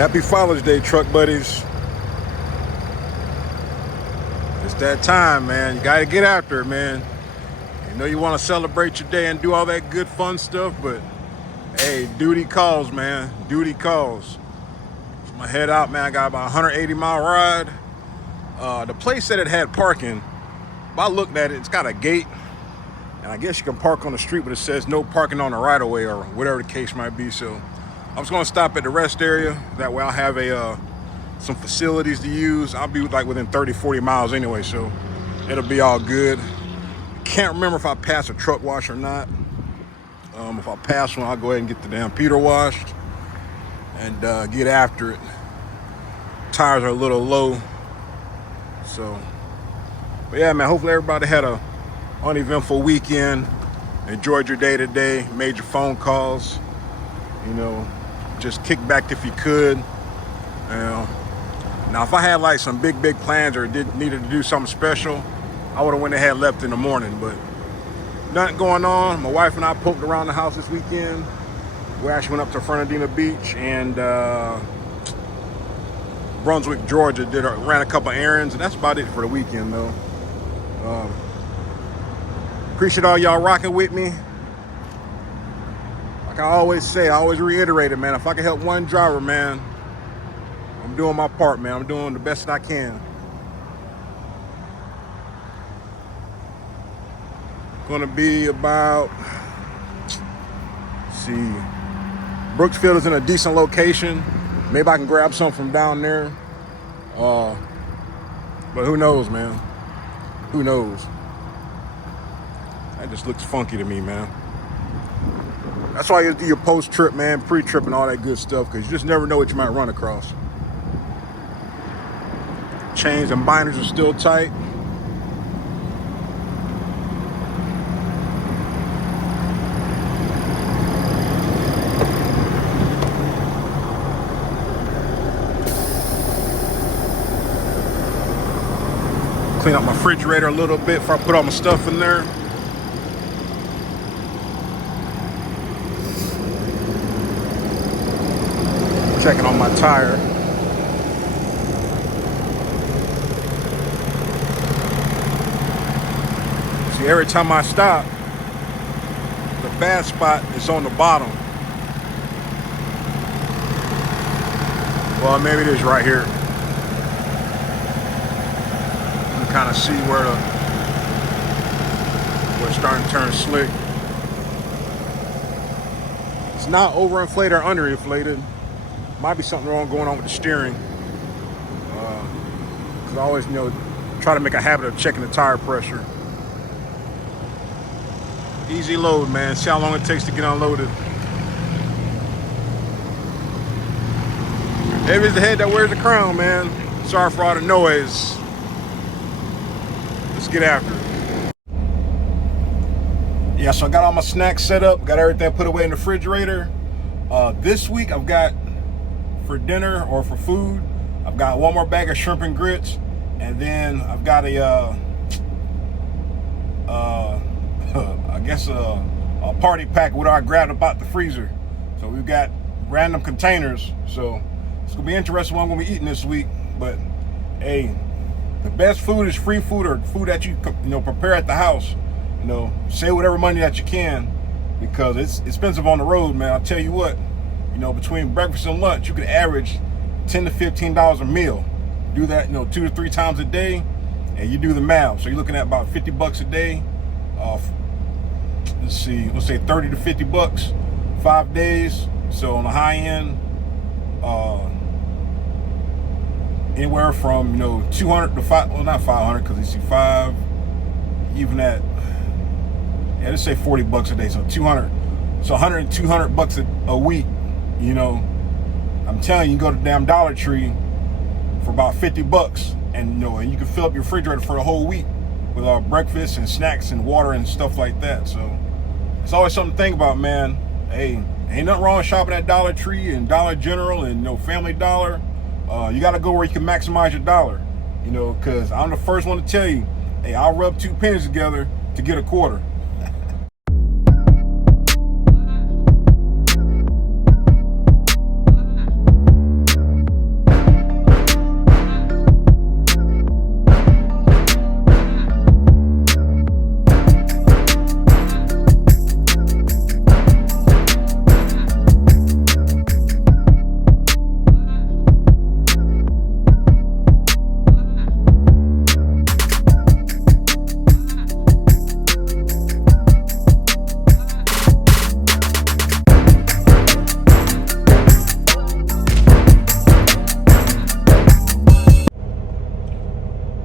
Happy Father's Day, truck buddies. It's that time, man. You gotta get after it, man. You know you want to celebrate your day and do all that good fun stuff, but hey, duty calls, man. Duty calls. So I'm gonna head out, man. I got about a 180-mile ride. The place said it had parking, but I looked at it. It's got a gate, and I guess you can park on the street, but it says no parking on the right of way or whatever the case might be. So I was gonna stop at the rest area. That way I'll have some facilities to use. I'll be like within 30, 40 miles anyway, so it'll be all good. Can't remember if I passed a truck wash or not. If I pass one, I'll go ahead and get the damn Peter washed and get after it. Tires are a little low. So, but yeah, man, hopefully everybody had a uneventful weekend. Enjoyed your day today, made your phone calls. You know, just kick back if you could. Now, if I had like some big plans or needed to do something special, I would have went ahead and left in the morning, but nothing going on. My wife and I poked around the house this weekend. We actually went up to Fernandina Beach and Brunswick, Georgia. Ran a couple errands, and that's about it for the weekend, though. Appreciate all y'all rocking with me. Like I always say, I always reiterate it, man. If I can help one driver, man, I'm doing my part, man. I'm doing the best that I can. Gonna be about, let's see, Brooksville is in a decent location. Maybe I can grab some from down there. But who knows, man? Who knows? That just looks funky to me, man. That's why you do your post-trip, man, pre-trip and all that good stuff, because you just never know what you might run across. Chains and binders are still tight. Clean up my refrigerator a little bit before I put all my stuff in there. Checking on my tire. See, every time I stop, the bad spot is on the bottom. Well, maybe it is right here. You can kind of see where it's starting to turn slick. It's not overinflated or underinflated. Might be something wrong going on with the steering. Because I always, try to make a habit of checking the tire pressure. Easy load, man. See how long it takes to get unloaded. Maybe it's the head that wears the crown, man. Sorry for all the noise. Let's get after it. Yeah, so I got all my snacks set up. Got everything put away in the refrigerator. This week I've got, for dinner or for food, I've got one more bag of shrimp and grits, and then I've got a party pack what I grabbed about the freezer. So we've got random containers, so it's gonna be interesting what I'm gonna be eating this week. But hey, the best food is free food, or food that you prepare at the house. Save whatever money that you can, because it's expensive on the road, man. I'll tell you what. Between breakfast and lunch, you could average $10 to $15 a meal. Do that, 2 to 3 times a day, and you do the math. So you're looking at about $50 a day. Let's say 30 to 50 bucks, 5 days. So on the high end, anywhere from 200 to 5. Well, not 500, because you see 5. Even at, let's say 40 bucks a day. So 200. So 100 and 200 bucks a week. I'm telling you, you can go to the damn Dollar Tree for about 50 bucks, and and you can fill up your refrigerator for the whole week with breakfast and snacks and water and stuff like that. So it's always something to think about, man. Hey, ain't nothing wrong with shopping at Dollar Tree and Dollar General and Family Dollar. You got to go where you can maximize your dollar, because I'm the first one to tell you, hey, I'll rub 2 pennies together to get a quarter.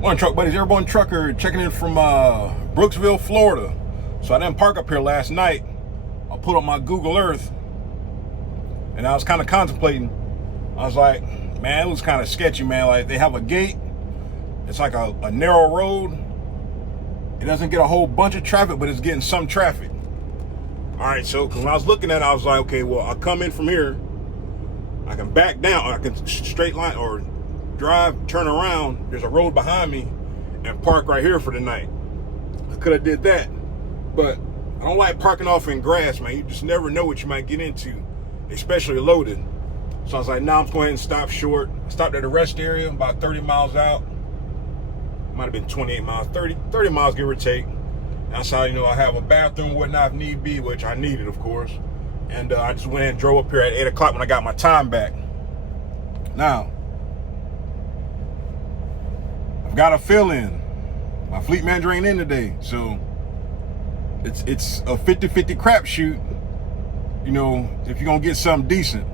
Morning, truck buddies. Airborne trucker checking in from Brooksville, Florida. So I didn't park up here last night. I put up my Google Earth, and I was kind of contemplating. I was like, man, it was kind of sketchy, man. Like, they have a gate. It's like a narrow road. It doesn't get a whole bunch of traffic, but it's getting some traffic. All right, so when I was looking at it, I was like, okay, well, I'll come in from here. I can back down, or I can straight line, or drive, turn around. There's a road behind me, and park right here for the night. I could have did that, but I don't like parking off in grass, man. You just never know what you might get into, especially loaded. So I was like, nah, I'm just going ahead and stop short. I stopped at a rest area about 30 miles out. Might have been 28 miles, 30 miles, give or take. That's how, I have a bathroom and whatnot if need be, which I needed, of course. And I just went and drove up here at 8 o'clock when I got my time back. Now, I've got a fill-in. My fleet manager ain't in today, so it's a 50-50 crapshoot, if you're going to get something decent.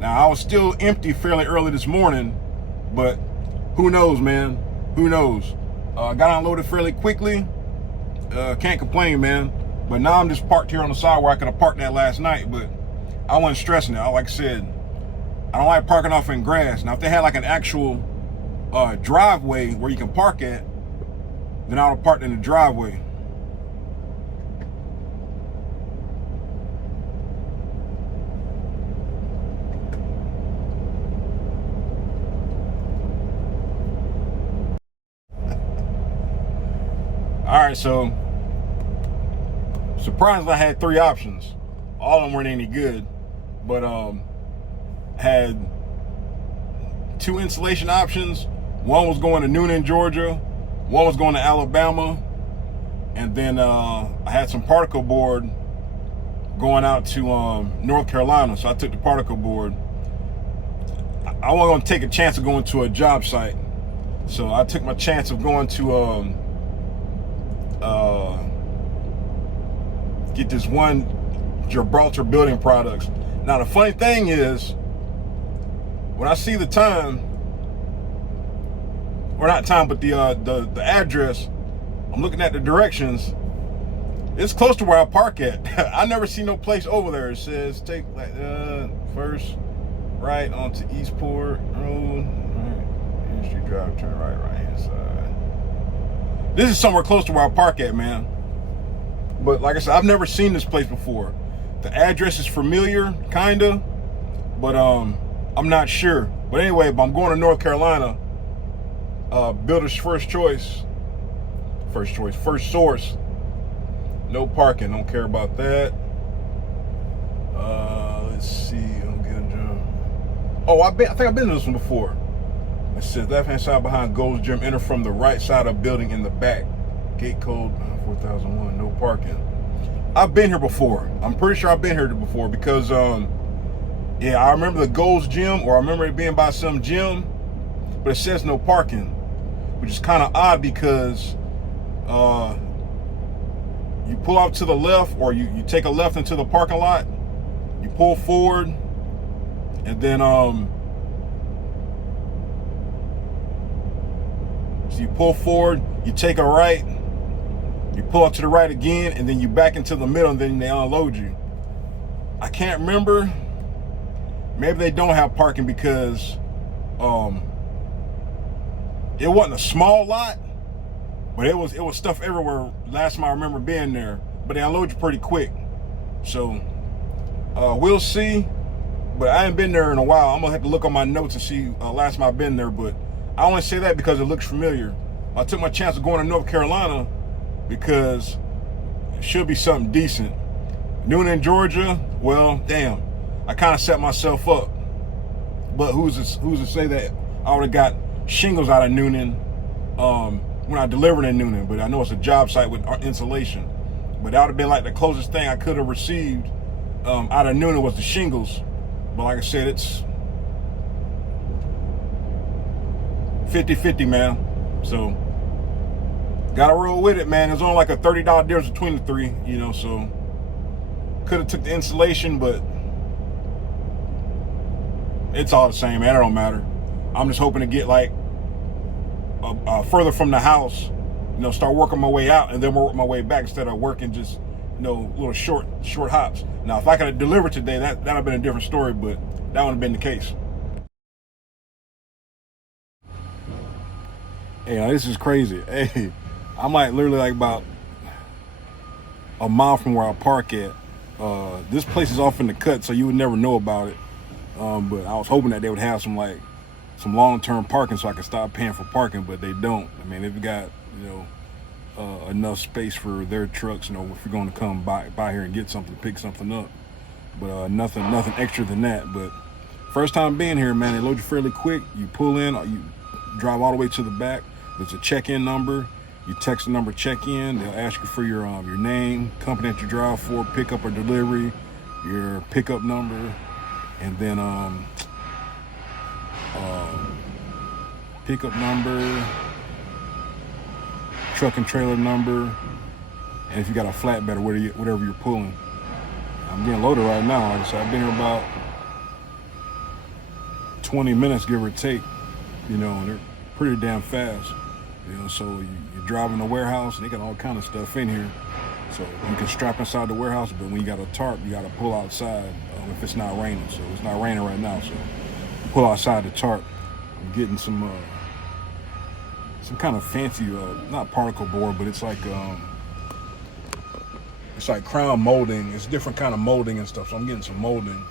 Now, I was still empty fairly early this morning, but who knows, man? Who knows? Got unloaded fairly quickly. Can't complain, man. But now I'm just parked here on the side where I could have parked that last night, but I wasn't stressing it. Like I said, I don't like parking off in grass. Now, if they had like an actual driveway where you can park at, then I would have parked in the driveway. All right, so surprised I had 3 options. All of them weren't any good, but had 2 installation options. One was going to Noonan, Georgia. One was going to Alabama. And then I had some particle board going out to North Carolina. So I took the particle board. I wasn't going to take a chance of going to a job site. So I took my chance of going to get this one Gibraltar Building Products. Now the funny thing is, when I see the time, or not time, but the address, I'm looking at the directions. It's close to where I park at. I never see no place over there. It says take like first right onto Eastport Road. Right, Industry Drive, turn right hand side. This is somewhere close to where I park at, man. But like I said, I've never seen this place before. The address is familiar, kinda, but I'm not sure. But anyway, I'm going to North Carolina. Builder's first source. No parking. Don't care about that. Let's see. I'm getting. Oh, I think I've been to this one before. It says left-hand side behind Gold's Gym. Enter from the right side of building in the back. Gate code 4001. No parking. I've been here before. I'm pretty sure I've been here before because yeah, I remember the Gold's Gym, or I remember it being by some gym, but it says no parking, which is kind of odd because you pull off to the left, or you take a left into the parking lot, you pull forward, and then so you pull forward, you take a right, you pull up to the right again, and then you back into the middle, and then they unload you. I can't remember. Maybe they don't have parking because it wasn't a small lot, but it was stuff everywhere last time I remember being there. But they unload you pretty quick. So we'll see. But I ain't been there in a while. I'm gonna have to look on my notes and see last time I've been there. But I only say that because it looks familiar. I took my chance of going to North Carolina because it should be something decent. Noonan, Georgia, well, damn. I kind of set myself up. But who's to say that I would have got shingles out of Noonan when I delivered in Noonan? But I know it's a job site with insulation. But that would have been like the closest thing I could have received out of Noonan was the shingles. But like I said, it's 50-50, man. So gotta roll with it, man. There's only like a $30 difference between the 3, so could have took the insulation, but it's all the same, man. It don't matter. I'm just hoping to get like further from the house, start working my way out and then work my way back instead of working just, little short hops. Now, if I could have delivered today, that'd have been a different story, but that wouldn't have been the case. Hey, this is crazy. Hey, I'm literally about a mile from where I park at. This place is off in the cut, so you would never know about it. But I was hoping that they would have some long-term parking so I could stop paying for parking, but they don't. I mean, they've got enough space for their trucks, if you're going to come by here and get something, pick something up. But nothing extra than that. But first time being here, man, they load you fairly quick. You pull in, you drive all the way to the back. There's a check-in number. You text the number, check in. They'll ask you for your name, company that you drive for, pickup or delivery, your pickup number, and then pickup number, truck and trailer number, and if you got a flatbed or whatever you're pulling. I'm getting loaded right now. Like I said, I've been here about 20 minutes, give or take. And they're pretty damn fast. So you're driving the warehouse, and they got all kind of stuff in here. So you can strap inside the warehouse, but when you got a tarp, you got to pull outside if it's not raining. So it's not raining right now, so you pull outside the tarp. I'm getting some kind of fancy, not particle board, but it's like crown molding. It's different kind of molding and stuff. So I'm getting some molding.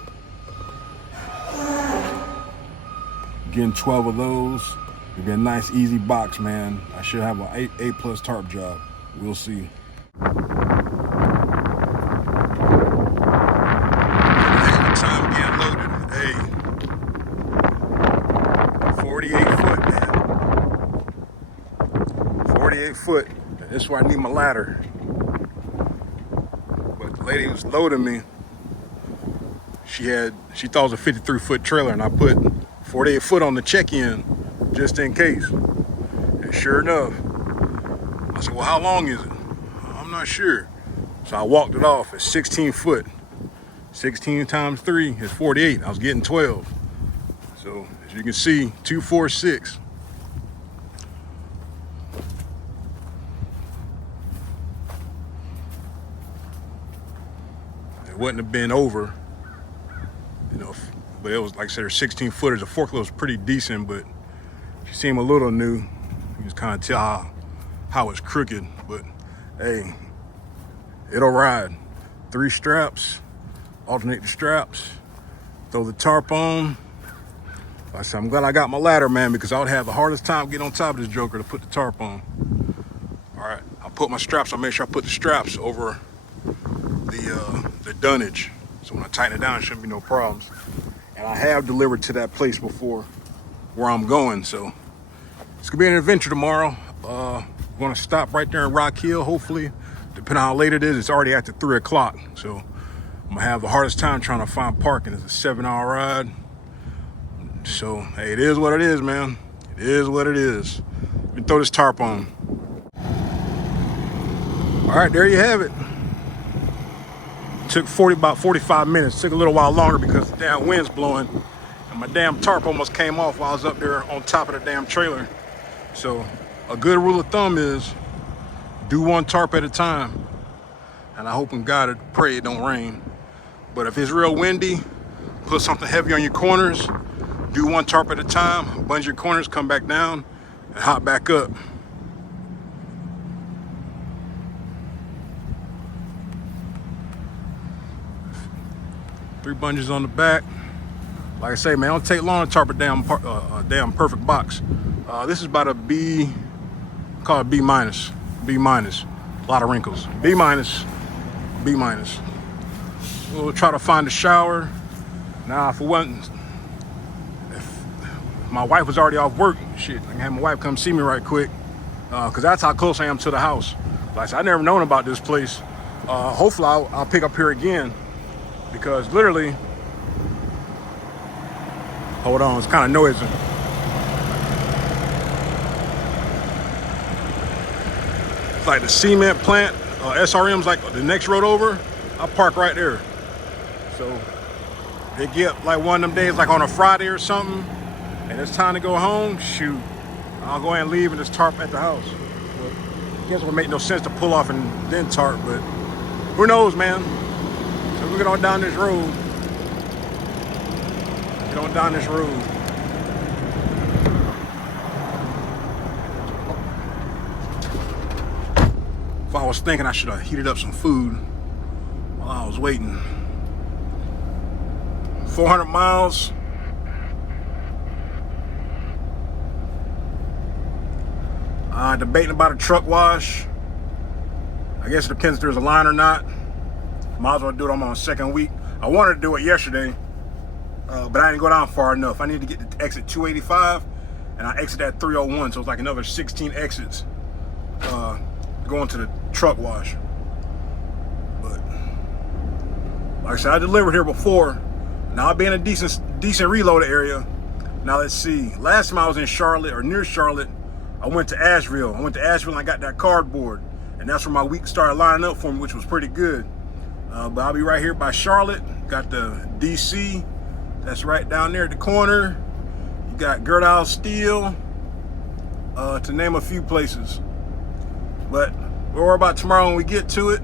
Getting 12 of those. It'll be a nice, easy box, man. I should have an A+ tarp job. We'll see. Time getting loaded. Hey, 48 foot, man. 48 foot. This is where I need my ladder. But the lady who was loading me, she thought it was a 53-foot trailer, and I put 48 foot on the check-in just in case. And sure enough, I said, well, how long is it? I'm not sure. So I walked it off at 16 foot. 16 times 3 is 48. I was getting 12. So as you can see, 246. It wouldn't have been over, but it was, like I said, 16 footers. The forklift was pretty decent, but she seemed a little new. You just kind of tell how it's crooked, but hey, it'll ride. 3 straps, alternate the straps, throw the tarp on. Like I said, I'm glad I got my ladder, man, because I would have the hardest time getting on top of this joker to put the tarp on. All right, I'll put my straps, I'll make sure I put the straps over the dunnage. So when I tighten it down, it shouldn't be no problems. And I have delivered to that place before where I'm going, so it's gonna be an adventure tomorrow. We're gonna stop right there in Rock Hill, hopefully. Depending on how late it is, it's already after 3 o'clock. So I'm gonna have the hardest time trying to find parking. It's a 7-hour ride. So, hey, it is what it is, man. It is what it is. Let me throw this tarp on. All right, there you have it. Took about 45 minutes. Took a little while longer because the damn wind's blowing. And my damn tarp almost came off while I was up there on top of the damn trailer. So a good rule of thumb is do one tarp at a time. And I hope in God and pray it don't rain. But if it's real windy, put something heavy on your corners. Do one tarp at a time. Bungee your corners, come back down, and hop back up. Three bungees on the back. Like I say, man, it don't take long to tarp a damn perfect box. This is about a B, call it B minus. B minus. A lot of wrinkles. B minus. B minus. We'll try to find a shower. Now, if my wife was already off work, shit, I can have my wife come see me right quick, because that's how close I am to the house. Like I said, I never known about this place. Hopefully, I'll pick up here again, because literally, hold on, it's kind of noisy. It's like the cement plant, SRM's like the next road over. I park right there. So they get like one of them days, like on a Friday or something, and it's time to go home, shoot, I'll go ahead and leave and just tarp at the house. But I guess it would make no sense to pull off and then tarp, but who knows, man? So we get on down this road. Get on down this road. If I was thinking, I should have heated up some food while I was waiting. 400 miles. Debating about a truck wash. I guess it depends if there's a line or not. Might as well do it. I'm on second week. I wanted to do it yesterday, but I didn't go down far enough. I need to get to exit 285, and I exit at 301, so it's like another 16 exits going to the truck wash. But like I said, I delivered here before. Now I'll be in a decent reload area. Now let's see. Last time I was in Charlotte or near Charlotte, I went to Asheville. I went to Asheville and I got that cardboard. And that's where my week started lining up for me, which was pretty good. But I'll be right here by Charlotte. Got the DC. That's right down there at the corner. You got Gert Isle Steel, to name a few places. But we'll worry about tomorrow when we get to it.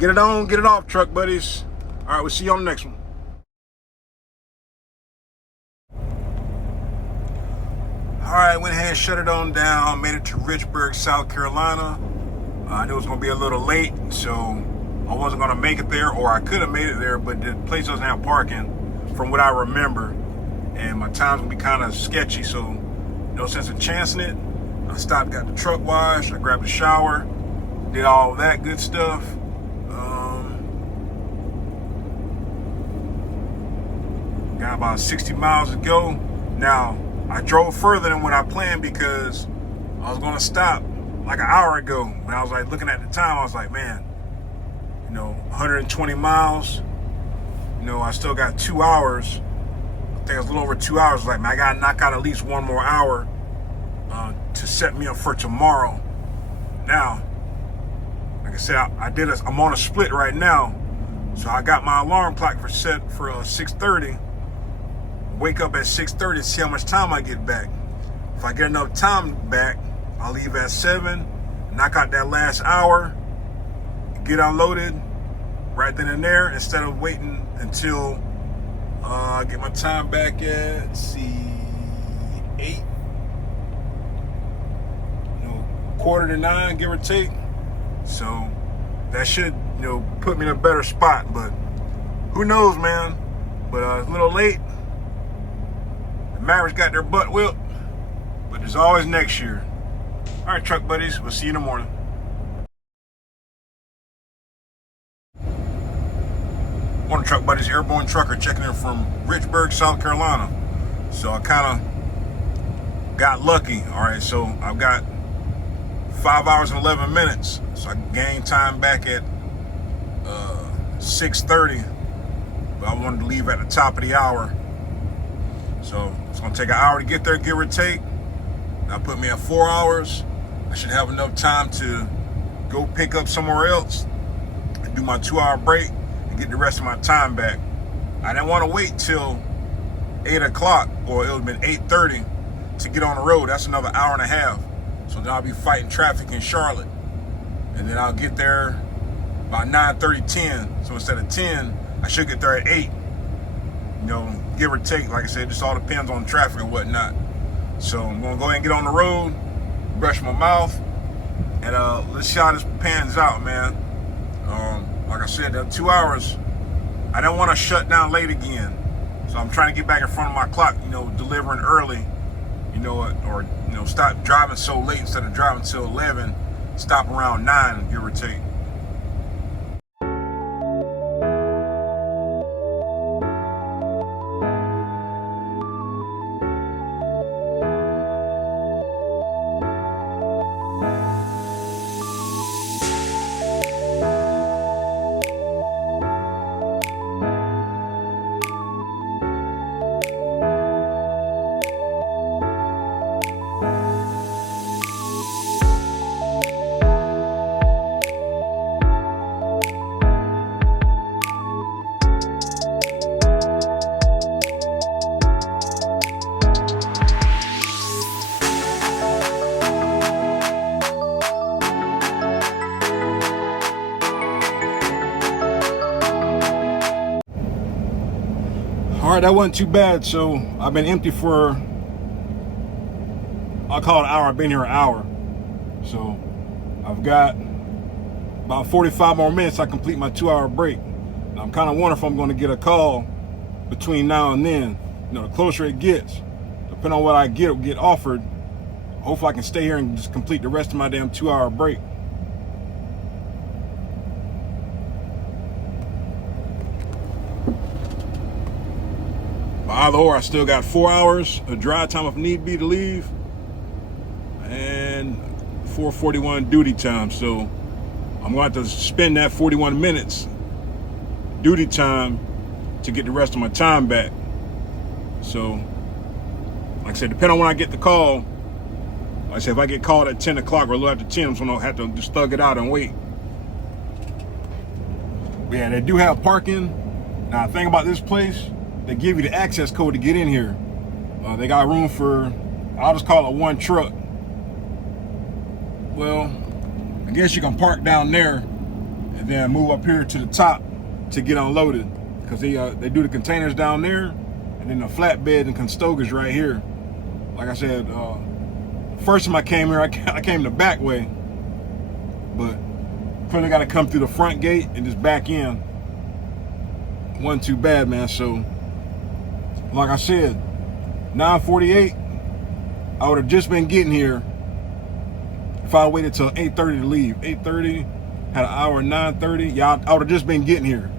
Get it on, get it off, truck buddies. All right, we'll see you on the next one. All right, went ahead and shut it on down, made it to Richburg, South Carolina. I knew it was gonna be a little late, so I wasn't gonna make it there, or I could have made it there, but the place doesn't have parking from what I remember. And my time's gonna be kind of sketchy, so no sense in chancing it. I stopped, got the truck wash, I grabbed a shower, did all that good stuff. Got about 60 miles to go. Now, I drove further than what I planned because I was gonna stop like an hour ago. When I was like looking at the time, I was like, man, 120 miles. I still got 2 hours. I think it was a little over 2 hours. Like, man, I gotta knock out at least one more hour to set me up for tomorrow. Now, like I said, I'm on a split right now, so I got my alarm clock set for 6:30. Wake up at 6:30 and see how much time I get back. If I get enough time back, I'll leave at 7, knock out that last hour, get unloaded right then and there, instead of waiting until I get my time back at, let's see, 8, 8:45, give or take. So that should, put me in a better spot, but who knows, man. But it's a little late. The Mavericks got their butt whipped, but there's always next year. All right, truck buddies, we'll see you in the morning. Morning, truck buddies. Airborne trucker checking in from Richburg, South Carolina. So I kind of got lucky. All right, so I've got 5 hours and 11 minutes. So I gained time back at 6:30, but I wanted to leave at the top of the hour. So it's gonna take an hour to get there, give or take. That'll put me at 4 hours. I should have enough time to go pick up somewhere else and do my 2-hour break and get the rest of my time back. I didn't want to wait till 8 o'clock, or it would have been 8:30 to get on the road. That's another hour and a half. So then I'll be fighting traffic in Charlotte. And then I'll get there about 9:30, 10. So instead of 10, I should get there at 8. Give or take. Like I said, it just all depends on traffic and whatnot. So I'm gonna go ahead and get on the road, brush my mouth, and let's see how this pans out, man. Like I said, that 2 hours, I didn't want to shut down late again. So I'm trying to get back in front of my clock, delivering early, or stop driving so late instead of driving till 11, stop around 9, give or take. All right, that wasn't too bad. So I've been empty for, I'll call it an hour. I've been here an hour. So I've got about 45 more minutes. I complete my 2-hour break. Now, I'm kind of wondering if I'm going to get a call between now and then. You know, the closer it gets, depending on what I get offered, hopefully I can stay here and just complete the rest of my damn 2-hour break. But either or, I still got 4 hours of drive time if need be to leave, and 4:41 duty time. So I'm going to have to spend that 41 minutes duty time to get the rest of my time back. So, like I said, depending on when I get the call, like I said, if I get called at 10 o'clock or a little after 10, I'm going to have to just thug it out and wait. But yeah, they do have parking. Now, the thing about this place, they give you the access code to get in here. They got room for, I'll just call it one truck. Well, I guess you can park down there and then move up here to the top to get unloaded, because they do the containers down there, and then the flatbed and Constogas right here. Like I said, first time I came here, I came the back way, but clearly got to come through the front gate and just back in. Wasn't too bad, man. So, like I said, 9:48, I would have just been getting here if I waited till 8:30 to leave. 8:30, had an hour, 9:30. Yeah, I would have just been getting here.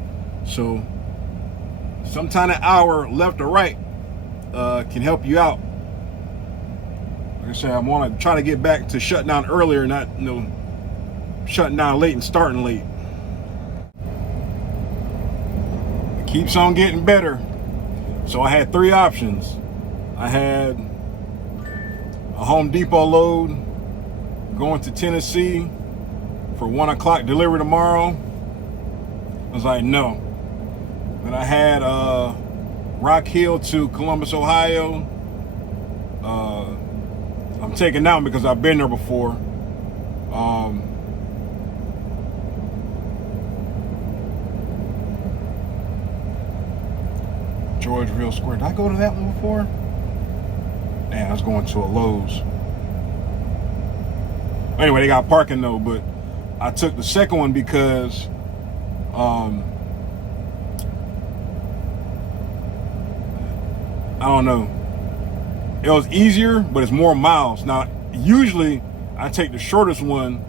So, sometime an hour left or right can help you out. Like I said, I want to try to get back to shutting down earlier, not shutting down late and starting late. It keeps on getting better. So I had 3 options. I had a Home Depot load going to Tennessee for 1 o'clock delivery tomorrow. I was like, no. Then I had Rock Hill to Columbus, Ohio. I'm taking that one because I've been there before. Georgeville Square. Did I go to that one before? Man, I was going to a Lowe's. Anyway, they got parking though, but I took the second one because I don't know. It was easier, but it's more miles. Now, usually I take the shortest one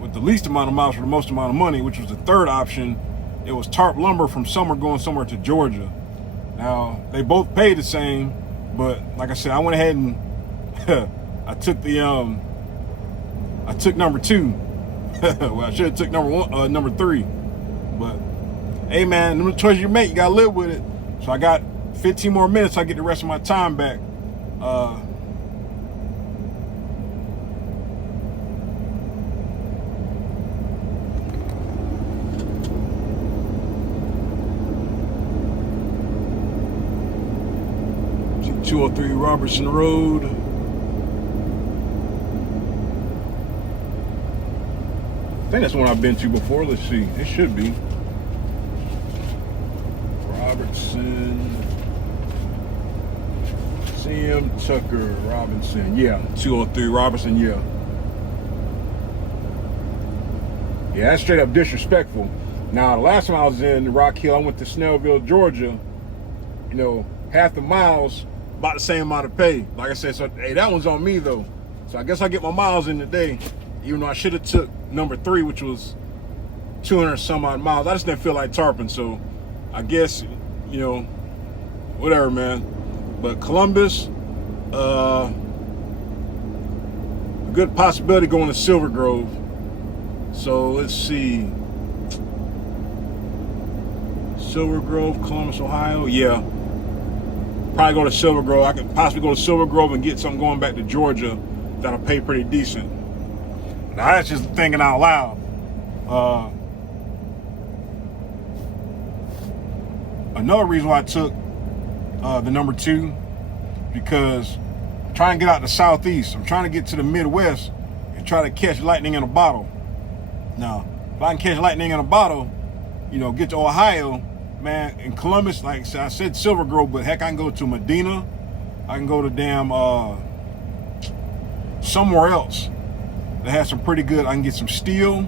with the least amount of miles for the most amount of money, which was the third option. It was Tarp Lumber from somewhere going somewhere to Georgia. Now, they both pay the same, but like I said, I went ahead and I took number 2. Well, I should have took number 3. But hey, man, the choice you make, you gotta live with it. So I got 15 more minutes. I get the rest of my time back. See 203 Robertson Road. I think that's one I've been to before. Let's see. It should be. Robertson. C.M. Tucker Robinson. Yeah. 203 Robertson. Yeah. Yeah, that's straight up disrespectful. Now, the last time I was in Rock Hill, I went to Snellville, Georgia. You know, half the miles, about the same amount of pay. Like I said, so hey, that one's on me though. So I guess I get my miles in today, even though I should have took number 3, which was 200 some odd miles. I just didn't feel like tarping, so I guess, whatever, man. But Columbus, a good possibility going to Silver Grove. So let's see. Silver Grove, Columbus, Ohio. Yeah. Probably go to Silver Grove. I could possibly go to Silver Grove and get something going back to Georgia that'll pay pretty decent. Now that's just thinking out loud. Another reason why I took the number 2, because I'm trying to get out the Southeast. I'm trying to get to the Midwest and try to catch lightning in a bottle. Now, if I can catch lightning in a bottle, get to Ohio, man, in Columbus, like I said, Silver Grove, but heck, I can go to Medina. I can go to damn somewhere else that has some pretty good. I can get some steel.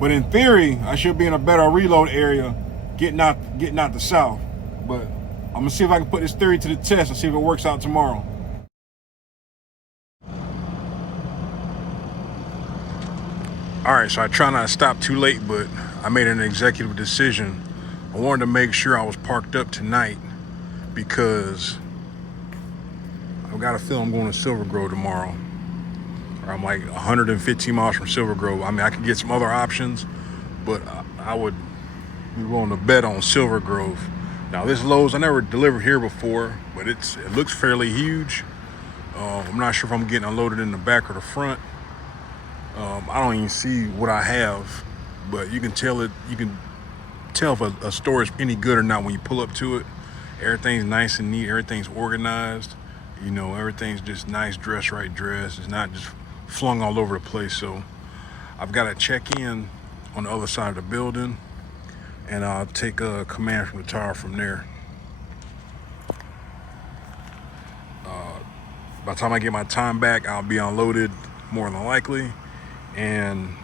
But in theory, I should be in a better reload area, getting out the south. But I'm gonna see if I can put this theory to the test and see if it works out tomorrow. All right, so I try not to stop too late, but I made an executive decision. I wanted to make sure I was parked up tonight because I've got a feeling I'm going to Silver Grove tomorrow. Or I'm like 115 miles from Silver Grove. I mean, I could get some other options, but I would be willing to bet on Silver Grove. Now, this Lowe's, I never delivered here before, but it looks fairly huge. I'm not sure if I'm getting unloaded in the back or the front. I don't even see what I have, but you can tell if a store is any good or not when you pull up to it. Everything's nice and neat. Everything's organized. You know, everything's just nice, dress right dress. It's not just flung all over the place. So I've got to check in on the other side of the building, and I'll take a command from the tower from there. By the time I get my time back, I'll be unloaded more than likely, and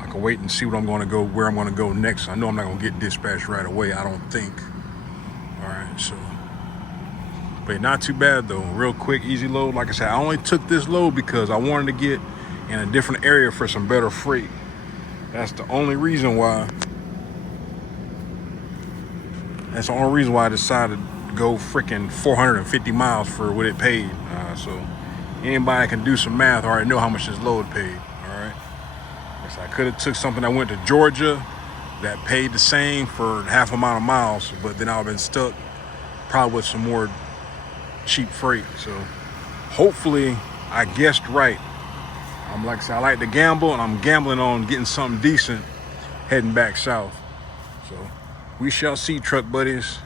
I can wait and see where I'm going to go next. I know I'm not going to get dispatched right away, I don't think. All right, so, but not too bad though. Real quick, easy load. Like I said, I only took this load because I wanted to get in a different area for some better freight. That's the only reason why. That's the only reason why I decided to go freaking 450 miles for what it paid. So anybody can do some math already know how much this load paid. All right. So I could have took something that went to Georgia that paid the same for half amount of miles, but then I've been stuck probably with some more cheap freight. So hopefully I guessed right. Like I said, I like to gamble, and I'm gambling on getting something decent heading back south. So we shall see, truck buddies.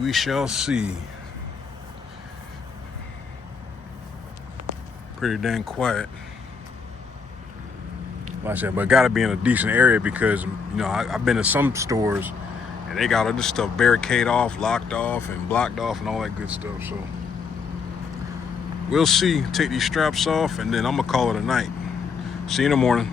We shall see. Pretty dang quiet. Like I said, but gotta be in a decent area because, you know, I've been to some stores and they got all this stuff barricaded off, locked off, and blocked off, and all that good stuff. So we'll see. Take these straps off, and then I'm gonna call it a night. See you in the morning.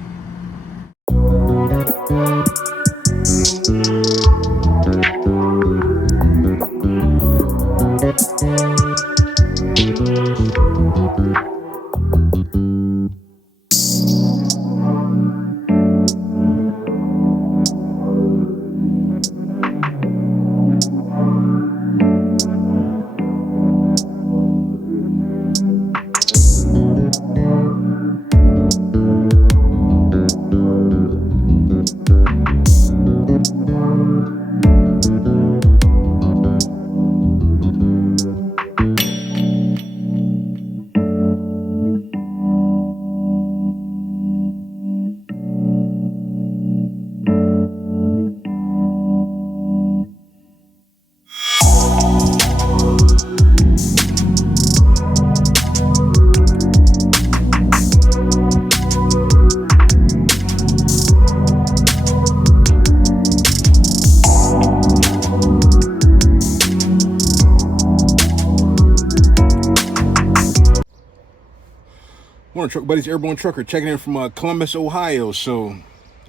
Morning, truck buddies. Airborne Trucker checking in from Columbus, Ohio. So,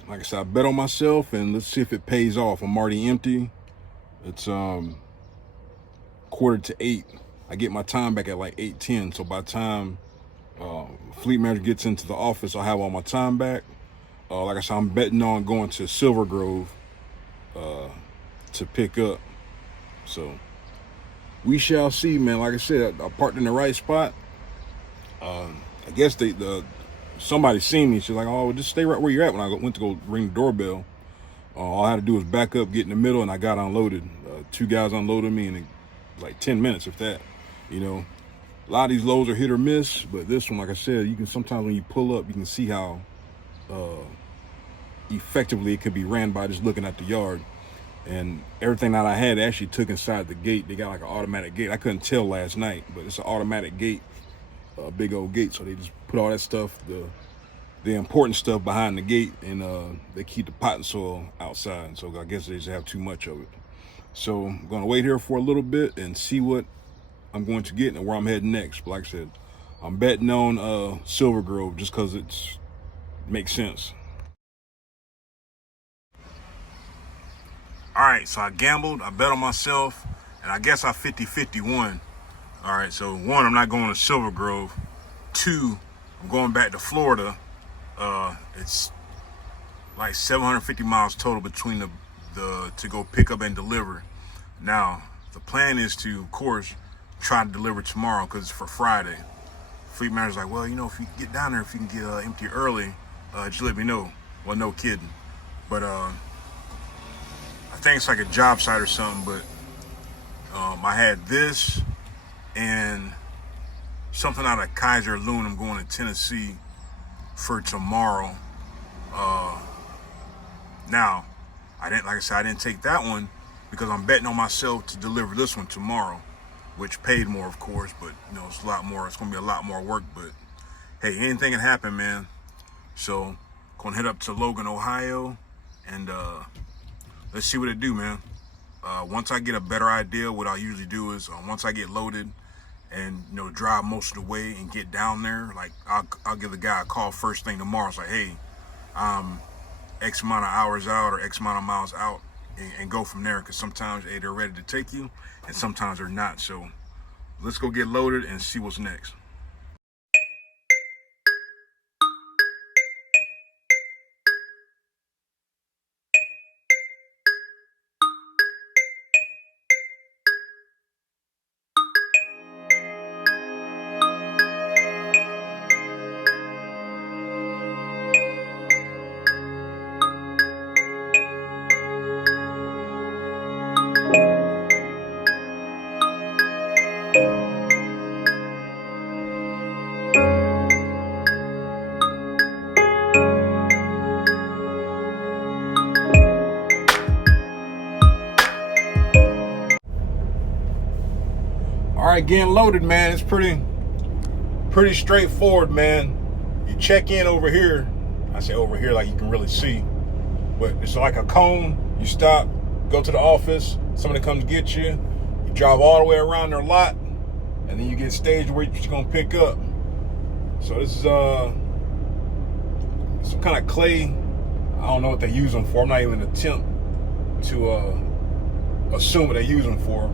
like I said, I bet on myself, and let's see if it pays off. I'm already empty. It's 7:45. I get my time back at like 8:10. So by the time fleet manager gets into the office, I'll have all my time back. Like I said, I'm betting on going to Silver Grove to pick up. So we shall see, man. Like I said, I parked in the right spot. I guess somebody seen me. She's like, "Oh, just stay right where you're at." When I went to go ring the doorbell, all I had to do was back up, get in the middle, and I got unloaded. 2 guys unloaded me in like 10 minutes, if that. You know, a lot of these loads are hit or miss, but this one, like I said, you can sometimes when you pull up, you can see how effectively it could be ran by just looking at the yard. And everything that I had actually took inside the gate. They got like an automatic gate. I couldn't tell last night, but it's an automatic gate. A big old gate, so they just put all that stuff, the the important stuff behind the gate, and they keep the potting soil outside. So I guess they just have too much of it. So I'm gonna wait here for a little bit and see what I'm going to get and where I'm heading next. But like I said, I'm betting on Silver Grove just because it makes sense. All right, so I gambled, I bet on myself, and I guess I 50-50 won. All right, so one, I'm not going to Silver Grove. Two, I'm going back to Florida. It's like 750 miles total between the to go pick up and deliver. Now, the plan is to, of course, try to deliver tomorrow because it's for Friday. Fleet manager's like, well, you know, if you get down there, if you can get empty early, just let me know. Well, no kidding. But I think it's like a job site or something, but I had this and something out of Kaiser Aluminum going to Tennessee for tomorrow. Now, like I said, I didn't take that one because I'm betting on myself to deliver this one tomorrow, which paid more, of course, but you know, it's a lot more. It's gonna be a lot more work, but hey, anything can happen, man. So, gonna head up to Logan, Ohio, and let's see what it do, man. Once I get a better idea, what I usually do is once I get loaded and you know drive most of the way and get down there, like I'll give the guy a call first thing tomorrow. It's like, hey, X amount of hours out or X amount of miles out, and go from there. Because sometimes they're ready to take you, and sometimes they're not. So let's go get loaded and see what's next. All right, getting loaded, man. It's pretty straightforward, man. You check in over here. I say over here like you can really see, but it's like a cone. You stop, go to the office. Somebody comes to get you. You drive all the way around their lot, and then you get staged where you're gonna pick up. So this is some kind of clay. I don't know what they use them for. I'm not even attempt to assume what they use them for.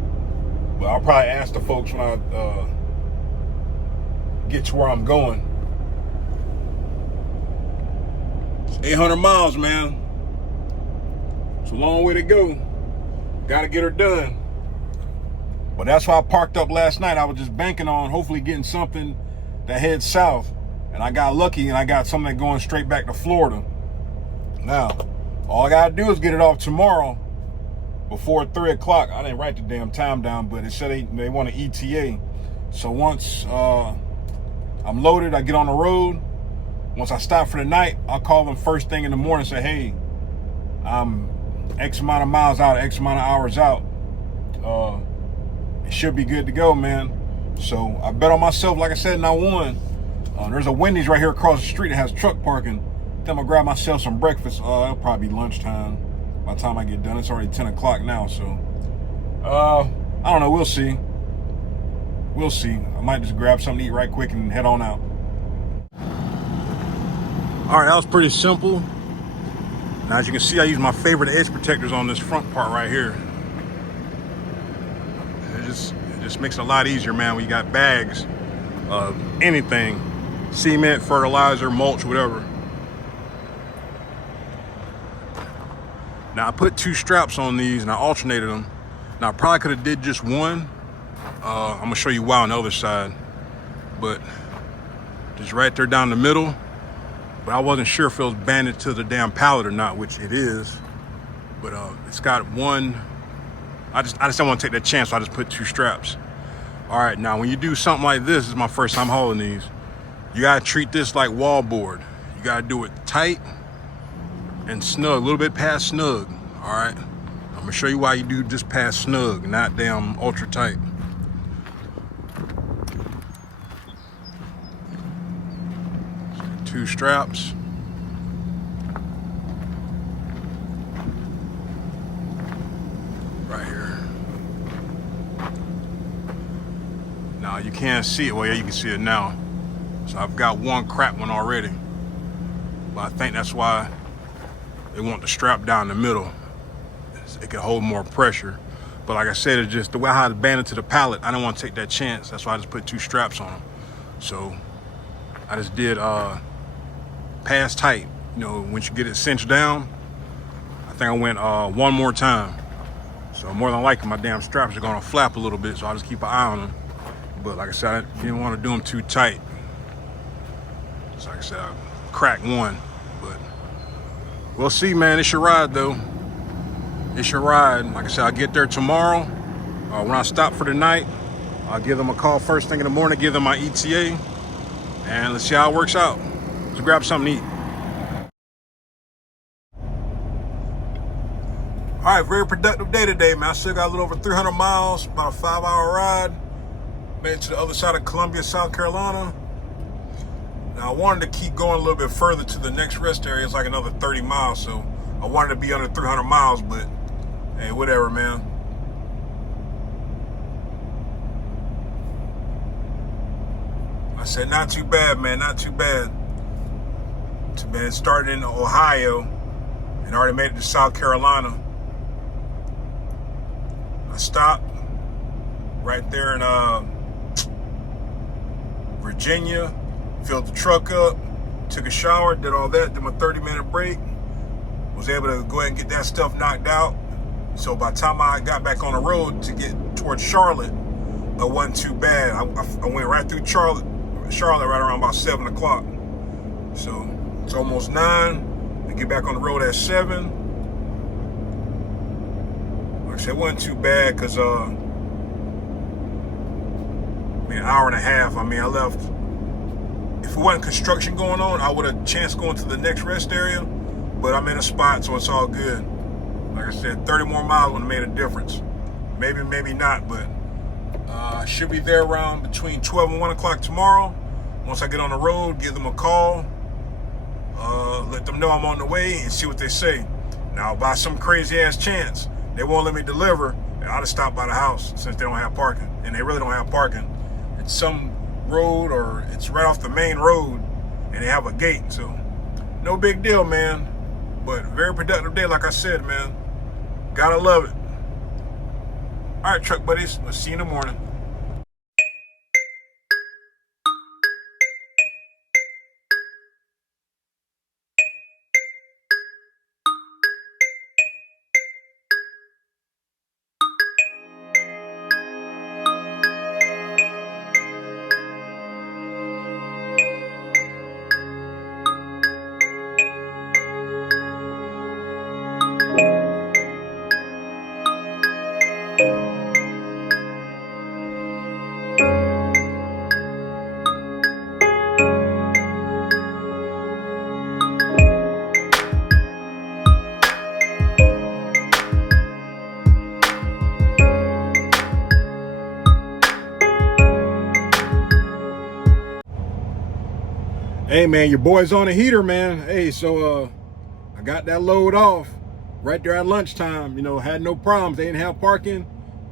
But I'll probably ask the folks when I get to where I'm going. It's 800 miles, man. It's a long way to go. Gotta get her done. But that's why I parked up last night. I was just banking on hopefully getting something that heads south. And I got lucky and I got something going straight back to Florida. Now, all I gotta do is get it off tomorrow before 3 o'clock. I didn't write the damn time down, but it said they want an ETA. So once I'm loaded, I get on the road. Once I stop for the night, I'll call them first thing in the morning and say, hey, I'm X amount of miles out, X amount of hours out. It should be good to go, man. So I bet on myself, like I said, and I won. There's a Wendy's right here across the street that has truck parking. Then I'm gonna grab myself some breakfast. It'll probably be lunchtime. By the time I get done, it's already 10 o'clock now, so I don't know, we'll see. We'll see. I might just grab something to eat right quick and head on out. All right, that was pretty simple. Now, as you can see, I use my favorite edge protectors on this front part right here. It just makes it a lot easier, man, when you got bags of anything, cement, fertilizer, mulch, whatever. Now I put 2 straps on these and I alternated them. Now I probably could have did just one. I'm gonna show you why on the other side, but just right there down the middle. But I wasn't sure if it was banded to the damn pallet or not, which it is. But it's got one. I just don't want to take that chance, so I just put 2 straps. All right, now when you do something like this is my first time hauling these. You gotta treat this like wallboard. You gotta do it tight and snug, a little bit past snug. All right, I'm gonna show you why you do just past snug, not damn ultra tight. Two straps. you can't see it. Well, yeah, you can see it now. So I've got one cracked one already. But I think that's why they want the strap down the middle. It can hold more pressure. But like I said, it's just the way how it's banded to the pallet. I don't want to take that chance. That's why I just put 2 straps on them. So I just did pass tight. You know, once you get it cinched down, I think I went one more time. So more than likely, my damn straps are gonna flap a little bit, so I'll just keep an eye on them. But like I said, I didn't want to do them too tight. So like I said, I cracked one, but we'll see, man. It's your ride, though. It's your ride. Like I said, I'll get there tomorrow. When I stop for the night, I'll give them a call first thing in the morning, give them my ETA, and let's see how it works out. Let's grab something to eat. All right, very productive day today, man. I still got a little over 300 miles, about a 5-hour ride. Made it to the other side of Columbia, South Carolina. Now, I wanted to keep going a little bit further to the next rest area. It's like another 30 miles, so I wanted to be under 300 miles, but hey, whatever, man. I said, not too bad, man, not too bad. Too bad. Started in Ohio and already made it to South Carolina. I stopped right there in Virginia, filled the truck up, took a shower, did all that, did my 30-minute break, was able to go ahead and get that stuff knocked out. So by the time I got back on the road to get towards Charlotte, it wasn't too bad. I went right through Charlotte right around about 7 o'clock. So it's almost 9. I get back on the road at 7. Like I said, it wasn't too bad because, I mean, an hour and a half. I mean, I left. If it wasn't construction going on, I would have chanced going to the next rest area. But I'm in a spot, so it's all good. Like I said, 30 more miles would have made a difference. Maybe, maybe not, but I should be there around between 12 and 1 o'clock tomorrow. Once I get on the road, give them a call, let them know I'm on the way, and see what they say. Now, by some crazy-ass chance, they won't let me deliver, and I'll just stop by the house since they don't have parking. And they really don't have parking. It's some road, or it's right off the main road, and they have a gate, so no big deal, man. But very productive day, like I said, man. Gotta love it. All right, truck buddies, let's see you in the morning. Hey, man, your boy's on a heater, man. Hey, so I got that load off right there at lunchtime. You know, had no problems. They didn't have parking,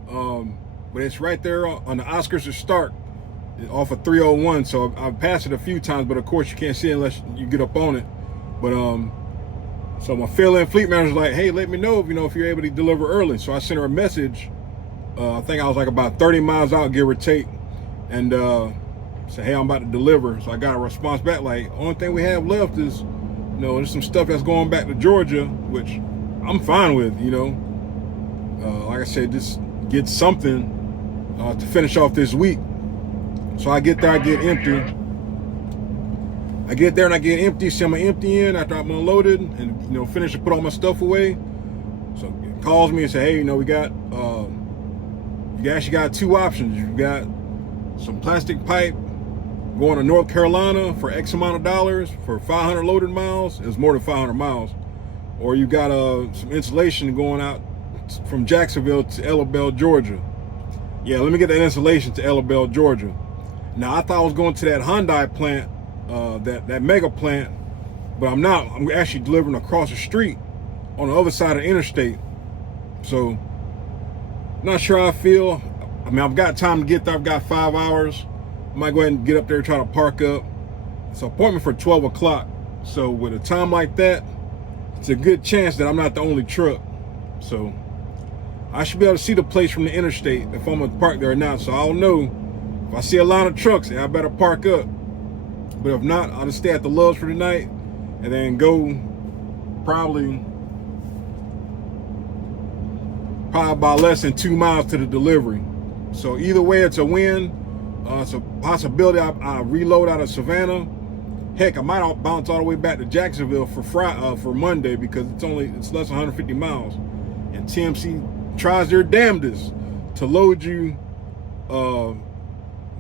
but it's right there on the Oscars of Stark off of 301. So I've passed it a few times, but of course you can't see it unless you get up on it. But so my fill-in fleet manager's like, hey, let me know if you're able to deliver early. So I sent her a message. I think I was like about 30 miles out, give or take, and said, hey, I'm about to deliver. So I got a response back like, only thing we have left is, there's some stuff that's going back to Georgia, which I'm fine with, like I said, just get something to finish off this week. So I get there, I get empty. I get there and I get empty, send my empty in after I'm unloaded and, finish to put all my stuff away. So it calls me and say, hey, we got, you actually got 2 options. You got some plastic pipe going to North Carolina for X amount of dollars for 500 loaded miles. It's more than 500 miles. Or you got some insulation going out from Jacksonville to Elabelle, Georgia. Yeah, let me get that insulation to Elabelle, Georgia. Now, I thought I was going to that Hyundai plant, that mega plant, but I'm not. I'm actually delivering across the street on the other side of the interstate. So, not sure how I feel. I mean, I've got time to get there. I've got 5 hours. I might go ahead and get up there, try to park up. It's an appointment for 12 o'clock. So with a time like that, it's a good chance that I'm not the only truck. So I should be able to see the place from the interstate if I'm gonna park there or not. So I'll know if I see a line of trucks, I better park up. But if not, I'll just stay at the Loves for the night and then go probably about less than 2 miles to the delivery. So either way, it's a win. It's a possibility I reload out of Savannah. Heck, I might bounce all the way back to Jacksonville for Monday because it's less than 150 miles. And TMC tries their damnedest to load you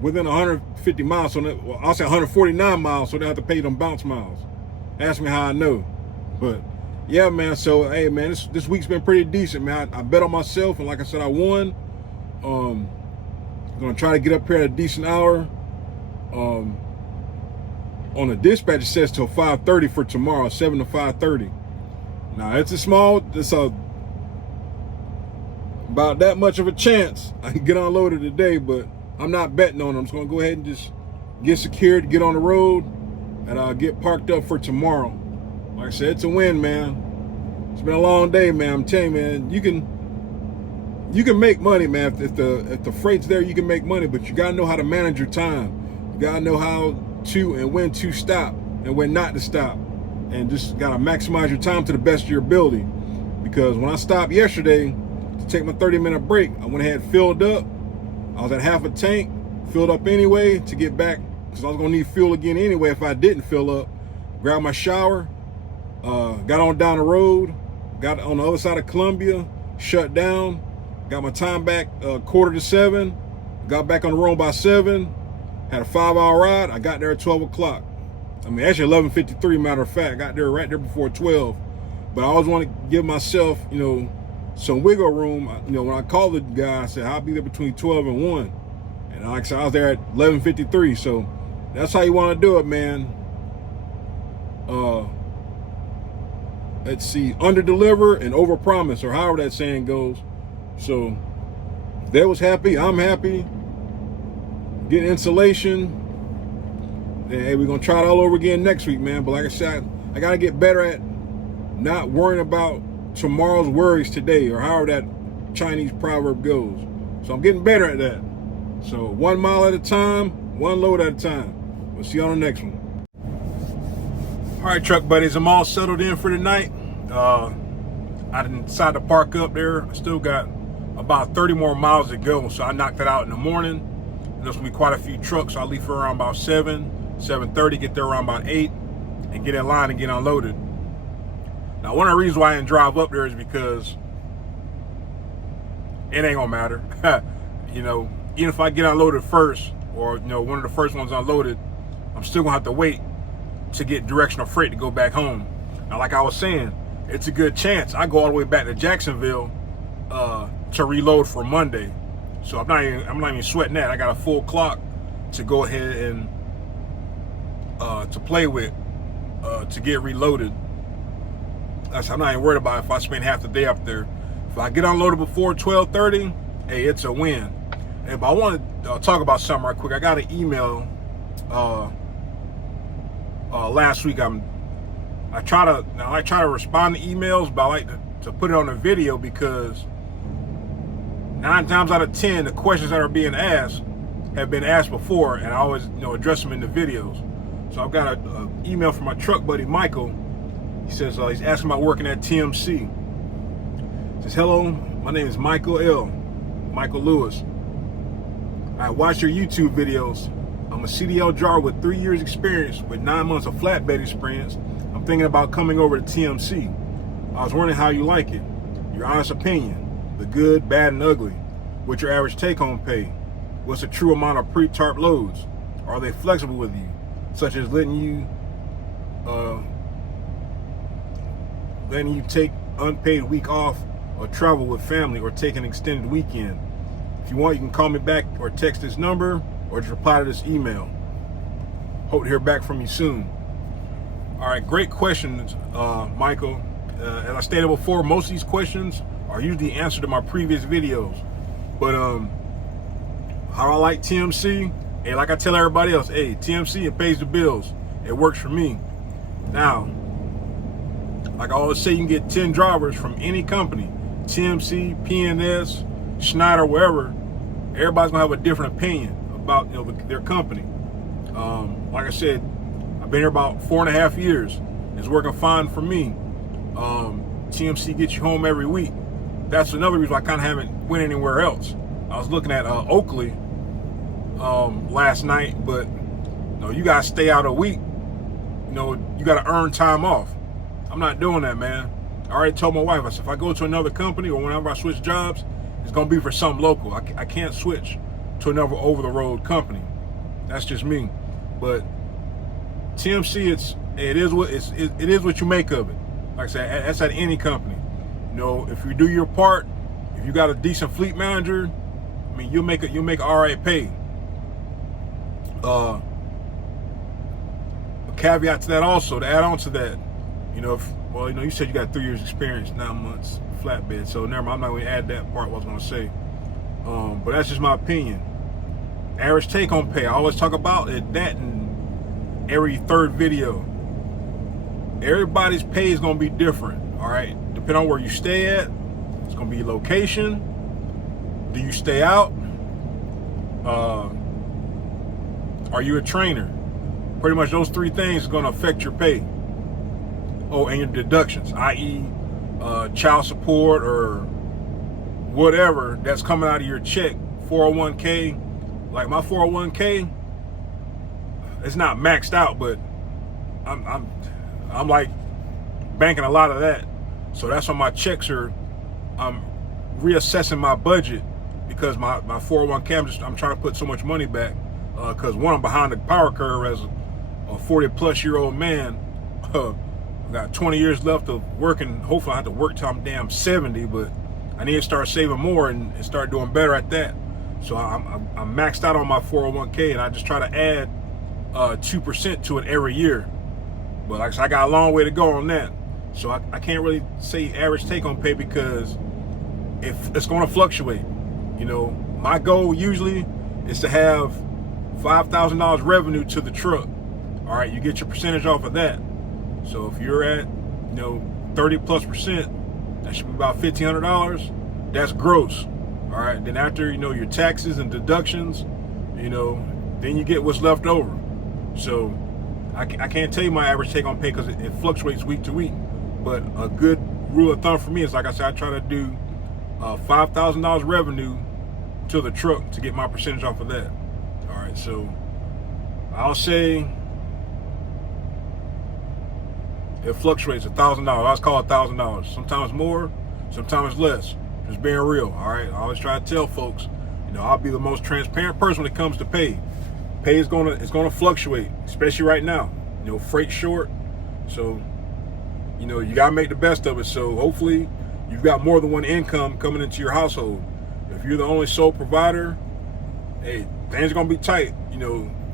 within 150 miles. So well, I'll say 149 miles, so they have to pay them bounce miles. Ask me how I know. But yeah, man. So hey, man, this week's been pretty decent, man. I bet on myself, and like I said, I won. I'm gonna try to get up here at a decent hour. On the dispatch, it says till 5:30 for tomorrow, 7 to 5:30. Now it's about that much of a chance I can get unloaded today, but I'm not betting on it. I'm just gonna go ahead and just get secured, get on the road, and I'll get parked up for tomorrow. Like I said, it's a win, man. It's been a long day, man. I'm telling you, man, you can make money, man. If the freight's there, you can make money, but you gotta know how to manage your time. You gotta know how to and when to stop and when not to stop, and just gotta maximize your time to the best of your ability. Because when I stopped yesterday to take my 30-minute break, I went ahead and filled up. I was at half a tank, filled up anyway to get back, because I was gonna need fuel again anyway if I didn't fill up. Grabbed my shower, got on down the road, got on the other side of Columbia, shut down, got my time back 6:45, got back on the road by 7, had a 5-hour ride. I got there at 12 o'clock. I mean, actually 11:53, matter of fact. I got there right there before 12. But I always want to give myself, some wiggle room. When I called the guy, I said, I'll be there between 12 and 1. And like I said, I was there at 11:53. So that's how you want to do it, man. Let's see, under deliver and over promise, or however that saying goes. So they was happy, I'm happy. Getting insulation. And hey, we're gonna try it all over again next week, man. But like I said, I gotta get better at not worrying about tomorrow's worries today, or however that Chinese proverb goes. So I'm getting better at that. So 1 mile at a time, one load at a time. We'll see you on the next one. All right, truck buddies, I'm all settled in for the night. I didn't decide to park up there. I still got about 30 more miles to go, so I knocked it out in the morning. And there's gonna be quite a few trucks, so I'll leave for around about 7:30, get there around about 8, and get in line and get unloaded. Now, one of the reasons why I didn't drive up there is because it ain't gonna matter. Even if I get unloaded first, or one of the first ones unloaded, I'm still gonna have to wait to get directional freight to go back home. Now, like I was saying, it's a good chance I go all the way back to Jacksonville to reload for Monday. So I'm not even sweating that. I got a full clock to go ahead and to play with to get reloaded. I'm not even worried about if I spend half the day up there. If I get unloaded before 12:30, hey, it's a win. But I want to talk about something right quick. I got an email last week. I try to respond to emails, but I like to put it on a video because 9 times out of 10, the questions that are being asked have been asked before, and I always address them in the videos. So I've got an email from my truck buddy Michael. He says he's asking about working at TMC. He says, hello, my name is Michael Lewis. I watch your YouTube videos. I'm a CDL driver with 3 years experience with 9 months of flatbed experience. I'm thinking about coming over to TMC. I was wondering how you like it. Your honest opinion, the good, bad, and ugly. What's your average take-home pay? What's the true amount of pre-tarp loads? Are they flexible with you, such as letting you take unpaid week off or travel with family or take an extended weekend? If you want, you can call me back or text this number or just reply to this email. Hope to hear back from you soon. All right, great questions, Michael. As I stated before, most of these questions are usually answered in my previous videos. But How I like TMC? Hey, like I tell everybody else, hey, TMC, it pays the bills. It works for me. Now, like I always say, you can get 10 drivers from any company, TMC, PNS, Schneider, wherever. Everybody's gonna have a different opinion about their company. Like I said, I've been here about 4.5 years. It's working fine for me. TMC gets you home every week. That's another reason I kind of haven't went anywhere else. I was looking at Oakley last night, but you gotta stay out a week. You gotta earn time off. I'm not doing that, man. I already told my wife, I said, if I go to another company or whenever I switch jobs, it's gonna be for something local. I can't switch to another over-the-road company. That's just me. But TMC, it is what you make of it. Like I said, that's at any company. If you do your part, if you got a decent fleet manager, I mean, you'll make all right pay. A caveat to that also, to add on to that, you said you got 3 years experience, 9 months flatbed, so never mind, I'm not going to add that part what I was going to say. But that's just my opinion. Average take home pay, I always talk about it, that in every third video. Everybody's pay is going to be different, all right? Depending on where you stay at, it's going to be your location. Do you stay out? Are you a trainer? Pretty much those three things are going to affect your pay. Oh, and your deductions, i.e. Child support or whatever that's coming out of your check, 401k. Like my 401k, it's not maxed out, but I'm like banking a lot of that. So that's why my checks I'm reassessing my budget, because my 401k, I'm trying to put so much money back, because one, I'm behind the power curve as a 40-plus-year-old man. I got 20 years left of working. Hopefully I have to work till I'm damn 70, but I need to start saving more and start doing better at that. So I'm maxed out on my 401k, and I just try to add 2% to it every year. But like I said, I got a long way to go on that. So I can't really say average take home pay, because if it's going to fluctuate. My goal usually is to have $5,000 revenue to the truck. All right, you get your percentage off of that. So if you're at 30+%, that should be about $1,500. That's gross. All right, then after your taxes and deductions, then you get what's left over. So I can't tell you my average take home pay, because it fluctuates week to week. But a good rule of thumb for me is, like I said, I try to do $5,000 revenue to the truck to get my percentage off of that. All right, so I'll say it fluctuates $1,000. I always call it $1,000. Sometimes more, sometimes less. Just being real. All right, I always try to tell folks, I'll be the most transparent person when it comes to pay. Pay is gonna fluctuate, especially right now. Freight short, so you gotta make the best of it. So hopefully you've got more than one income coming into your household. If you're the only sole provider, hey, things are gonna be tight.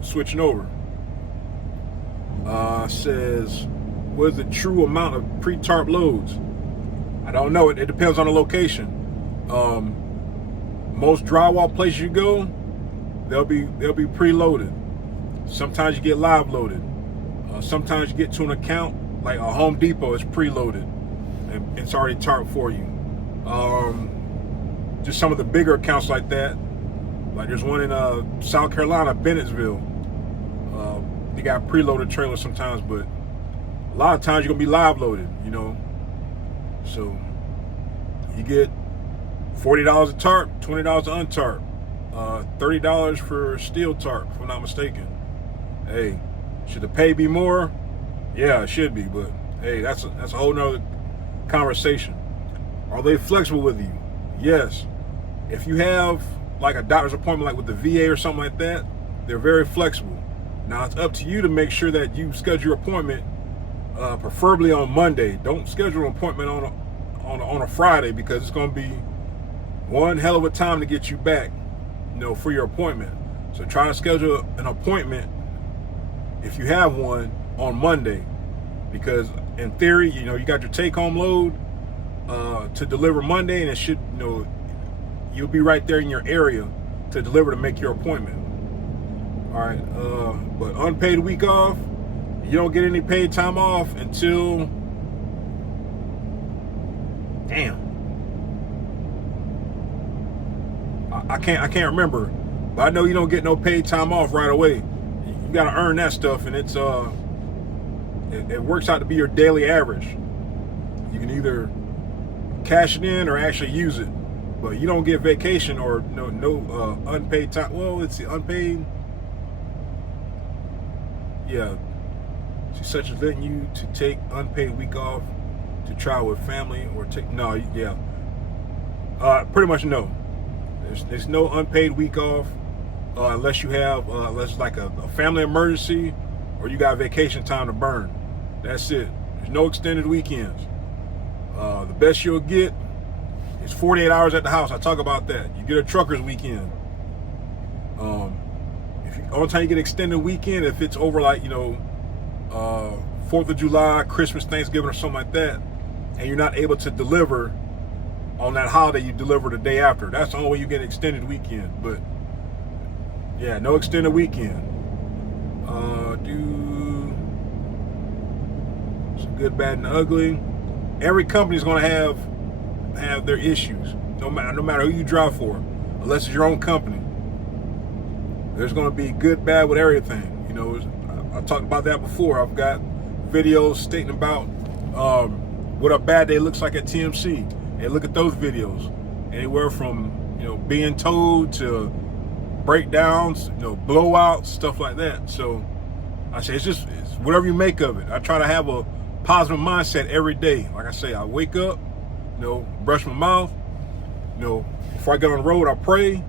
Switching over. Says, what is the true amount of pre-tarp loads? I don't know. It depends on the location. Most drywall places you go, they'll be preloaded. Sometimes you get live loaded. Sometimes you get to an account like a Home Depot is preloaded and it's already tarped for you. Just some of the bigger accounts like that. Like there's one in South Carolina, Bennettsville. They got preloaded trailers sometimes, but a lot of times you're gonna be live loaded. So you get $40 a tarp, $20 an untarp, $30 for steel tarp, if I'm not mistaken. Hey, should the pay be more? Yeah, it should be, but hey, that's a whole nother conversation. Are they flexible with you? Yes. If you have like a doctor's appointment, like with the VA or something like that, they're very flexible. Now it's up to you to make sure that you schedule your appointment, preferably on Monday. Don't schedule an appointment on a Friday, because it's going to be one hell of a time to get you back, for your appointment. So try to schedule an appointment, if you have one, on Monday, because in theory, you got your take-home load to deliver Monday, and it should, you'll be right there in your area to deliver to make your appointment. All right, but unpaid week off, you don't get any paid time off until, damn, I can't remember, but I know you don't get no paid time off right away. You got to earn that stuff, and it's it works out to be your daily average. You can either cash it in or actually use it, but you don't get vacation or no unpaid time. Well, let's see, unpaid. Yeah, she's such as letting you to take unpaid week off to travel with family or take, no, yeah. Pretty much no. There's no unpaid week off unless you have, unless it's like a family emergency or you got vacation time to burn. That's it. There's no extended weekends. The best you'll get is 48 hours at the house. I talk about that. You get a trucker's weekend. Only time you get extended weekend if it's over, like, 4th of July, Christmas, Thanksgiving, or something like that, and you're not able to deliver on that holiday. You deliver the day after. That's the only way you get an extended weekend. But yeah, no extended weekend. Do some good, bad, and ugly. Every company's going to have their issues, no matter who you drive for, unless it's your own company. There's going to be good, bad with everything. I talked about that before. I've got videos stating about what a bad day looks like at TMC. And look at those videos. Anywhere from being towed to breakdowns, blowouts, stuff like that. So I say it's whatever you make of it. I try to have a positive mindset every day. Like I say, I wake up, brush my mouth. Before I get on the road, I pray.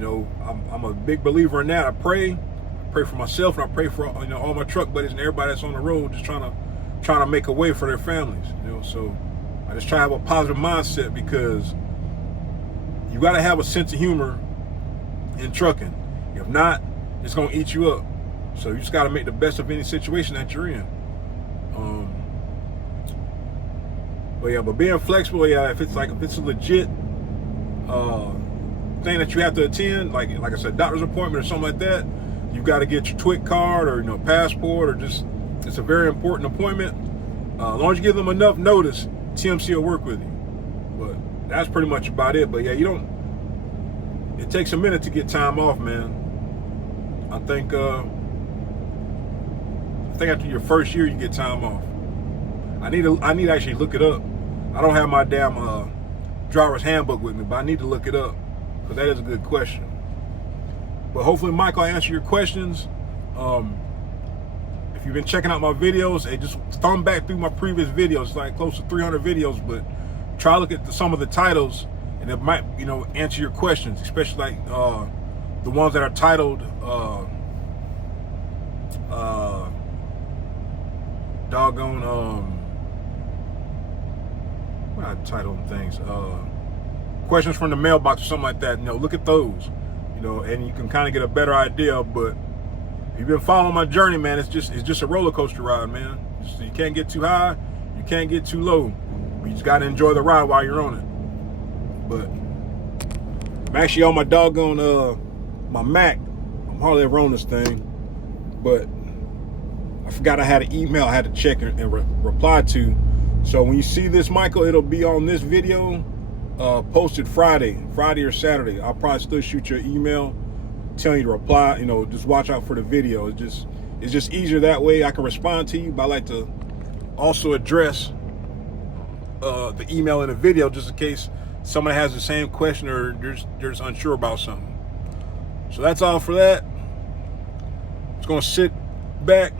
I'm a big believer in that. I pray for myself, and I pray for all my truck buddies and everybody that's on the road, just trying to make a way for their families. So I just try to have a positive mindset, because you got to have a sense of humor in trucking. If not, it's gonna eat you up. So you just got to make the best of any situation that you're in. But being flexible, if it's a legit thing that you have to attend, like I said, doctor's appointment or something like that, you've got to get your TWIC card or passport, or just, it's a very important appointment. As long as you give them enough notice, TMC will work with you. But that's pretty much about it. But yeah, it takes a minute to get time off, man. I think after your first year you get time off. I need to actually look it up. I don't have my damn driver's handbook with me, but I need to look it up, because that is a good question. But hopefully, Michael, I answer your questions. If you've been checking out my videos, just thumb back through my previous videos. It's like close to 300 videos, but try to look at some of the titles, and it might, answer your questions, especially like the ones that are titled what I title them things? Questions from the mailbox or something like that. Look at those, and you can kind of get a better idea. But if you've been following my journey, man, it's just a roller coaster ride, man. You can't get too high, you can't get too low. You just got to enjoy the ride while you're on it. But I'm actually on my doggone my Mac. I'm hardly ever on this thing, but I forgot I had an email I had to check and reply to. So when you see this, Michael, it'll be on this video posted Friday or Saturday. I'll probably still shoot you an email telling you to reply. Just watch out for the video. It's just easier that way. I can respond to you, but I like to also address the email in the video, just in case somebody has the same question or they're just unsure about something. So that's all for that. Just gonna sit back,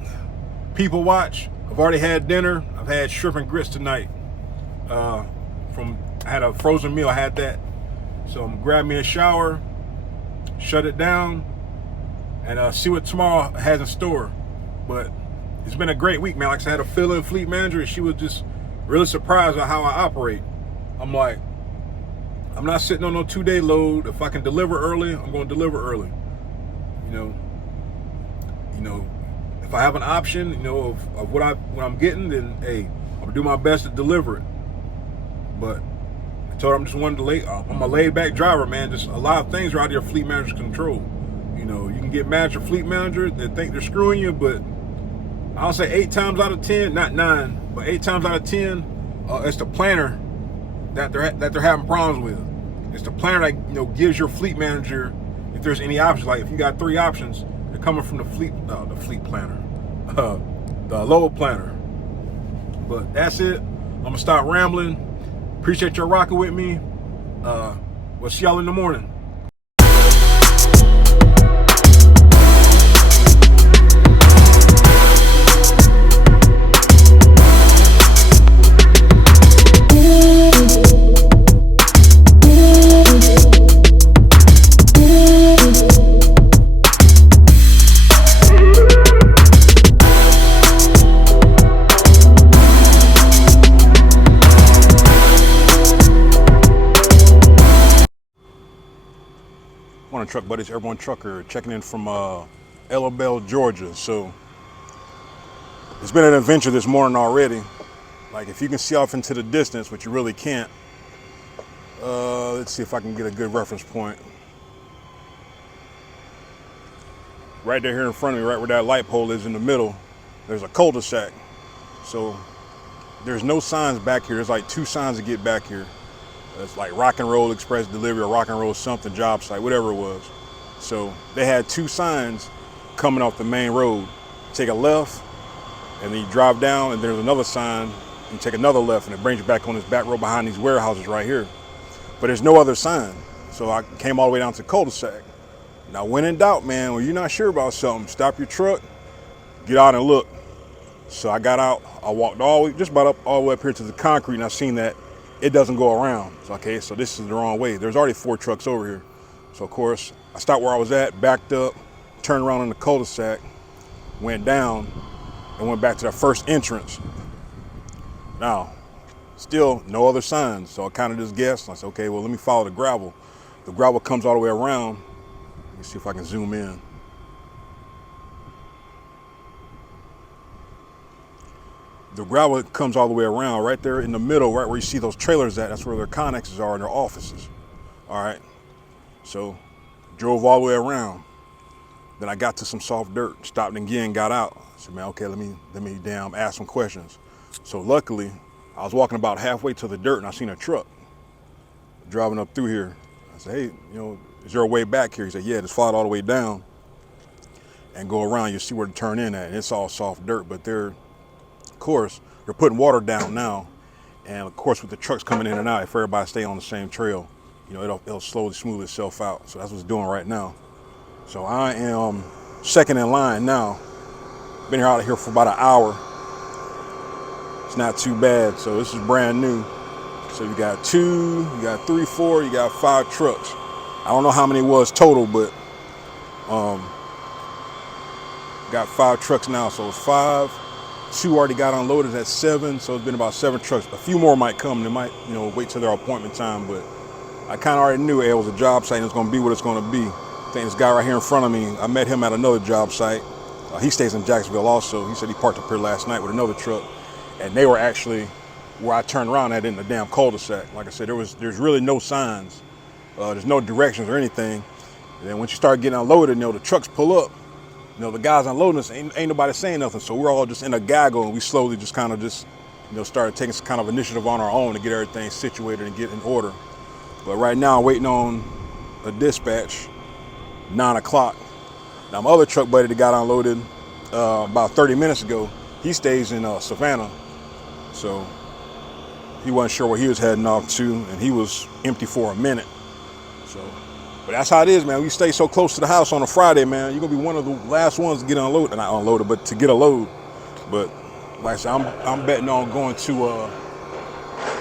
people watch. I've already had dinner. I've had shrimp and grits tonight. I had a frozen meal. I had that. So I'm gonna grab me a shower, shut it down, and see what tomorrow has in store. But it's been a great week, man. Like I said, I had a fill-in fleet manager, and she was just really surprised at how I operate. I'm like, I'm not sitting on no 2-day load. If I can deliver early, I'm going to deliver early. If I have an option, of what I'm getting, then hey, I'm gonna do my best to deliver it. But Told her I'm just I'm a laid back driver, man. Just a lot of things are out of your fleet manager's control. You know, you can get mad at your fleet manager that think they're screwing you, but I'll say 8 times out of 10, not 9, but 8 times out of 10, it's the planner that they're having problems with. It's the planner that, you know, gives your fleet manager, if there's any options, like if you got 3 options, they're coming from the fleet planner, the load planner. But that's it. I'm gonna stop rambling. Appreciate y'all rocking with me. We'll see y'all in the morning. Morning, truck buddies. Everyone trucker checking in from Ellabelle, Georgia. So it's been an adventure this morning already. Like, if you can see off into the distance, which you really can't. Let's see if I can get a good reference point. Right there here in front of me, right where that light pole is in the middle, there's a cul-de-sac. So there's no signs back here. There's like 2 signs to get back here. It's like Rock and Roll Express Delivery or Rock and Roll something job site, whatever it was. So they had 2 signs coming off the main road. Take a left, and then you drive down, and there's another sign. You take another left, and it brings you back on this back road behind these warehouses right here. But there's no other sign. So I came all the way down to cul-de-sac. Now, when in doubt, man, when you're not sure about something, stop your truck, get out and look. So I got out. I walked just about all the way up here to the concrete, and I seen that it doesn't go around. So, okay, so this is the wrong way. There's already 4 trucks over here. So, of course, I stopped where I was at, backed up, turned around in the cul-de-sac, went down, and went back to that first entrance. Now, still no other signs. So I kind of just guessed. I said, okay, well, let me follow the gravel. The gravel comes all the way around. Let me see if I can zoom in. The gravel comes all the way around right there in the middle, right where you see those trailers at. That's where their connexes are in their offices. All right. So drove all the way around. Then I got to some soft dirt, stopped again, got out. I said, man, okay, let me ask some questions. So luckily, I was walking about halfway to the dirt and I seen a truck driving up through here. I said, hey, you know, is there a way back here? He said, yeah, just follow it all the way down and go around. You'll see where to turn in at. And it's all soft dirt, but of course, they're putting water down now. And of course, with the trucks coming in and out, if everybody stay on the same trail, you know, it'll slowly smooth itself out. So that's what it's doing right now. So I am second in line now. Been out here for about an hour. It's not too bad. So this is brand new. So you got 2, you got 3, 4, you got 5 trucks. I don't know how many it was total, but got 5 trucks now. So it's 5. 2 already got unloaded at 7, so it's been about 7 trucks. A few more might come. They might, you know, wait till their appointment time, but I kind of already knew it was a job site and it's going to be what it's going to be. I think this guy right here in front of me, I met him at another job site. He stays in Jacksonville also. He said he parked up here last night with another truck, and they were actually where I turned around at in the damn cul-de-sac. Like I said, there's really no signs. There's no directions or anything. And then once you start getting unloaded, you know, the trucks pull up. You know, the guys unloading us, ain't nobody saying nothing. So we're all just in a gaggle, and we slowly just kind of started taking some kind of initiative on our own to get everything situated and get in order. But right now, I'm waiting on a dispatch, 9 o'clock. Now, my other truck buddy that got unloaded about 30 minutes ago, he stays in Savannah. So he wasn't sure where he was heading off to, and he was empty for a minute. So. But that's how it is, man. We stay so close to the house on a Friday, man. You're going to be one of the last ones to get unloaded. Not unloaded, but to get a load. But like I said, I'm betting on going to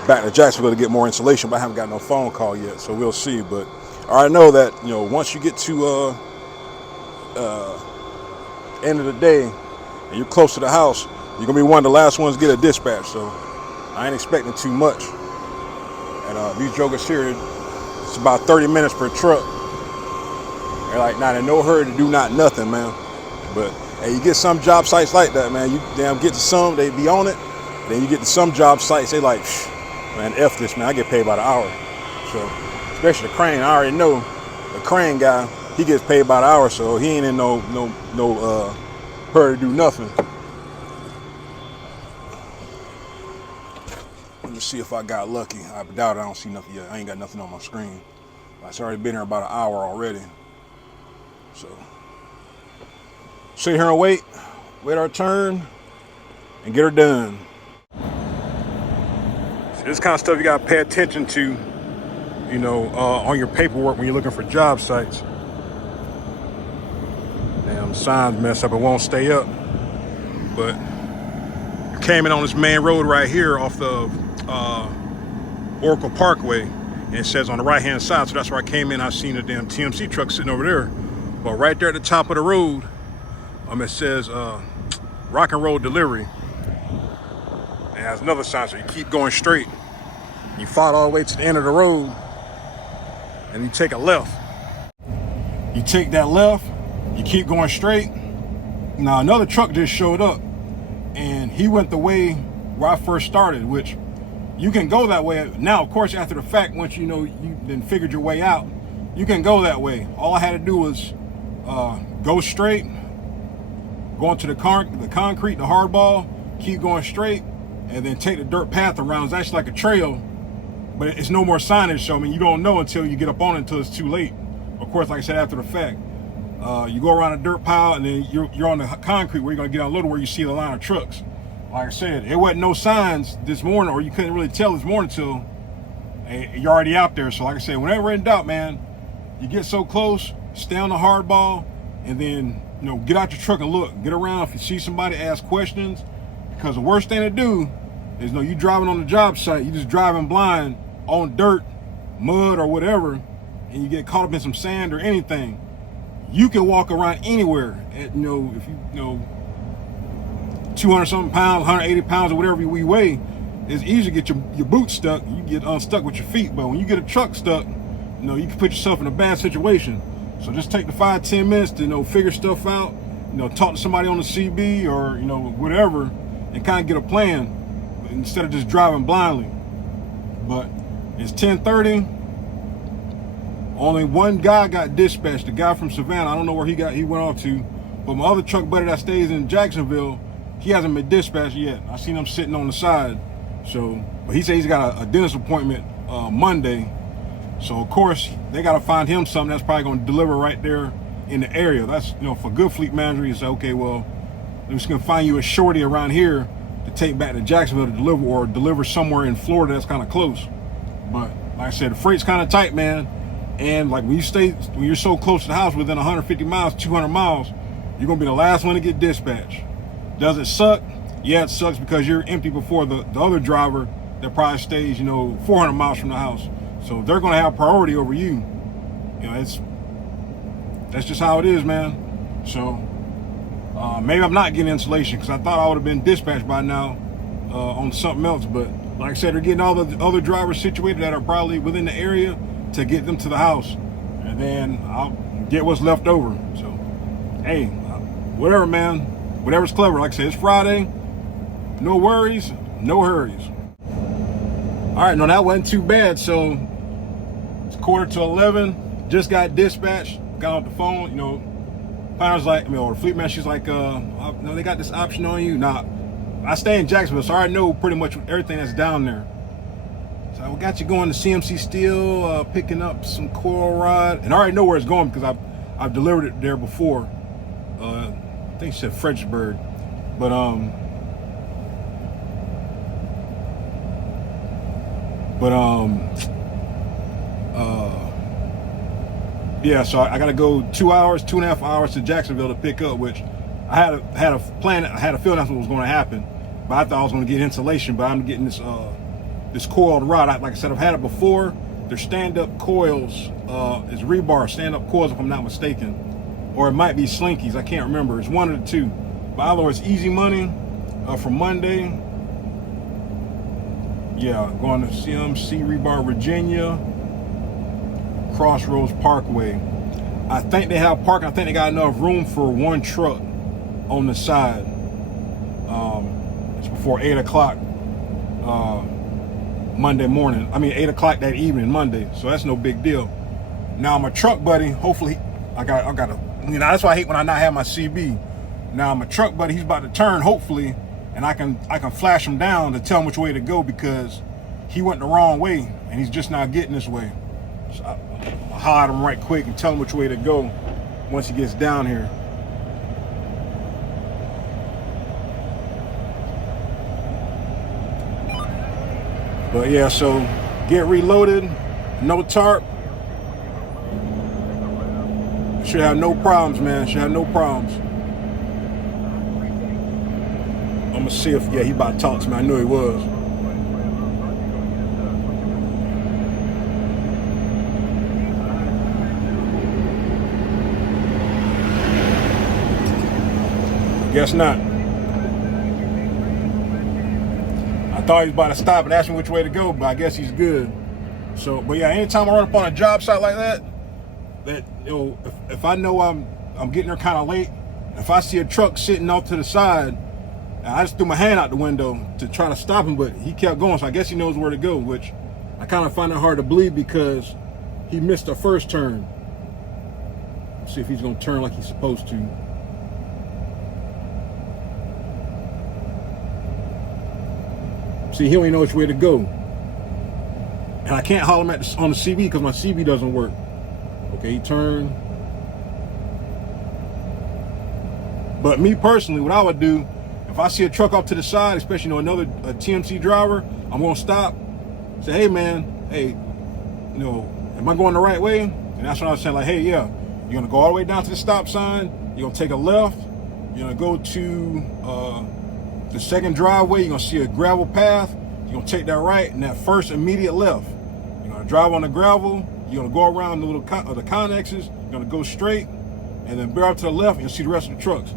back to Jacksonville to get more insulation, but I haven't got no phone call yet, so we'll see. But I already know that, you know, once you get to end of the day and you're close to the house, you're going to be one of the last ones to get a dispatch. So I ain't expecting too much. And these jokers here, it's about 30 minutes per truck. They're like not in no hurry to do nothing, man. But hey, you get some job sites like that, man. You damn get to some, they be on it. Then you get to some job sites, they like, man, F this, man. I get paid by the hour. So, especially the crane. I already know the crane guy, he gets paid by the hour, so he ain't in no hurry to do nothing. Let me see if I got lucky. I doubt I don't see nothing yet. I ain't got nothing on my screen. It's already been here about an hour already. So, sit here and wait our turn, and get her done. So this kind of stuff you gotta pay attention to, you know, on your paperwork when you're looking for job sites. Damn, signs messed up, it won't stay up. But you came in on this main road right here off the Oracle Parkway, and it says on the right hand side, so that's where I came in. I seen a damn TMC truck sitting over there. But right there at the top of the road, it says rock and roll delivery. And it has another sign, so you keep going straight. You follow all the way to the end of the road, and you take a left. You take that left, you keep going straight. Now another truck just showed up, and he went the way where I first started, which you can go that way. Now, of course, after the fact, once you know you then figured your way out, you can go that way. All I had to do was go straight, go into the concrete, the hardball, keep going straight, and then take the dirt path around. It's actually like a trail, but it's no more signage, so I mean, you don't know until you get up on it until it's too late. Of course, like I said, after the fact, you go around a dirt pile, and then you're on the concrete where you're gonna get unloaded, where you see the line of trucks. Like I said, there wasn't no signs this morning, or you couldn't really tell this morning till you're already out there. So like I said, whenever in doubt, man, you get so close, stay on the hardball, and then, you know, get out your truck and look, get around. If you see somebody, ask questions, because the worst thing to do is, you know, you driving on the job site, you just driving blind on dirt, mud, or whatever, and you get caught up in some sand or anything. You can walk around anywhere at, you know, if you know 200 something pounds, 180 pounds, or whatever you weigh, it's easy to get your boots stuck. You get unstuck with your feet, but when you get a truck stuck, you know, you can put yourself in a bad situation. So just take the 5-10 minutes to, you know, figure stuff out, you know, talk to somebody on the CB or, you know, whatever, and kind of get a plan instead of just driving blindly. But it's 10:30. Only one guy got dispatched, the guy from Savannah. I don't know where he went off to, but my other truck buddy that stays in Jacksonville, he hasn't been dispatched yet. I seen him sitting on the side. So, but he said he's got a dentist appointment Monday. So of course they got to find him something that's probably going to deliver right there in the area. That's, you know, for good fleet manager, you say, okay, well, I'm just going to find you a shorty around here to take back to Jacksonville to deliver, or deliver somewhere in Florida that's kind of close. But like I said, the freight's kind of tight, man. And like when you're so close to the house, within 150 miles, 200 miles, you're going to be the last one to get dispatched. Does it suck? Yeah, it sucks, because you're empty before the other driver that probably stays, you know, 400 miles from the house. So they're going to have priority over you. You know, that's just how it is, man. So maybe I'm not getting insulation, because I thought I would have been dispatched by now on something else. But like I said, they're getting all the other drivers situated that are probably within the area to get them to the house, and then I'll get what's left over. So hey, whatever, man. Whatever's clever. Like I said, it's Friday. No worries, no hurries. All right, no, that wasn't too bad. So it's 10:45. Just got dispatched. Got off the phone. You know, Fire's like, I mean, or the fleet man, she's like, no, they got this option on you. Nah, I stay in Jacksonville, so I already know pretty much everything that's down there. So I got you going to CMC Steel, picking up some coil rod, and I already know where it's going because I've delivered it there before. I think she said Richburg, but yeah. So I got to go 2.5 hours to Jacksonville to pick up, which I had a plan. I had a feeling that's what was going to happen, but I thought I was going to get insulation. But I'm getting this coiled rod. Like I said, I've had it before. They're stand-up coils. It's rebar stand-up coils, if I'm not mistaken. Or it might be Slinkies, I can't remember. It's one of the two. But either way, it's easy money for Monday. Yeah, going to CMC Rebar, Virginia, Crossroads Parkway. I think they have parking. I think they got enough room for one truck on the side. It's before 8 o'clock Monday morning. I mean 8 o'clock that evening, Monday. So that's no big deal. Now my truck buddy, hopefully, I got a, you know, that's why I hate when I not have my CB. Now my truck buddy, he's about to turn, hopefully, and I can flash him down to tell him which way to go, because he went the wrong way and he's just not getting this way. So I'll holler at him right quick and tell him which way to go once he gets down here. But yeah, so get reloaded, no tarp. Should have no problems, man. Should have no problems. I'm gonna see if, yeah, he about to talk to me. I knew he was. Guess not. I thought he was about to stop and ask me which way to go, but I guess he's good. So, but yeah, anytime I run up on a job site like that, you know, if I know I'm getting there kind of late, if I see a truck sitting off to the side, I just threw my hand out the window to try to stop him, but he kept going, so I guess he knows where to go, which I kind of find it hard to believe because he missed the first turn. Let's see if he's gonna turn like he's supposed to. See, he don't even know which way to go. And I can't holler him on the CB because my CB doesn't work. Okay, he turned. But me personally, what I would do, if I see a truck off to the side, especially, you know, another TMC driver, I'm gonna stop. Say, hey man, hey, you know, am I going the right way? And that's what I was saying, like, hey, yeah, you're gonna go all the way down to the stop sign, you're gonna take a left, you're gonna go to the second driveway, you're gonna see a gravel path, you're gonna take that right, and that first immediate left, you're gonna drive on the gravel, you're gonna go around the little the connexes, you're gonna go straight, and then bear up to the left, and you'll see the rest of the trucks.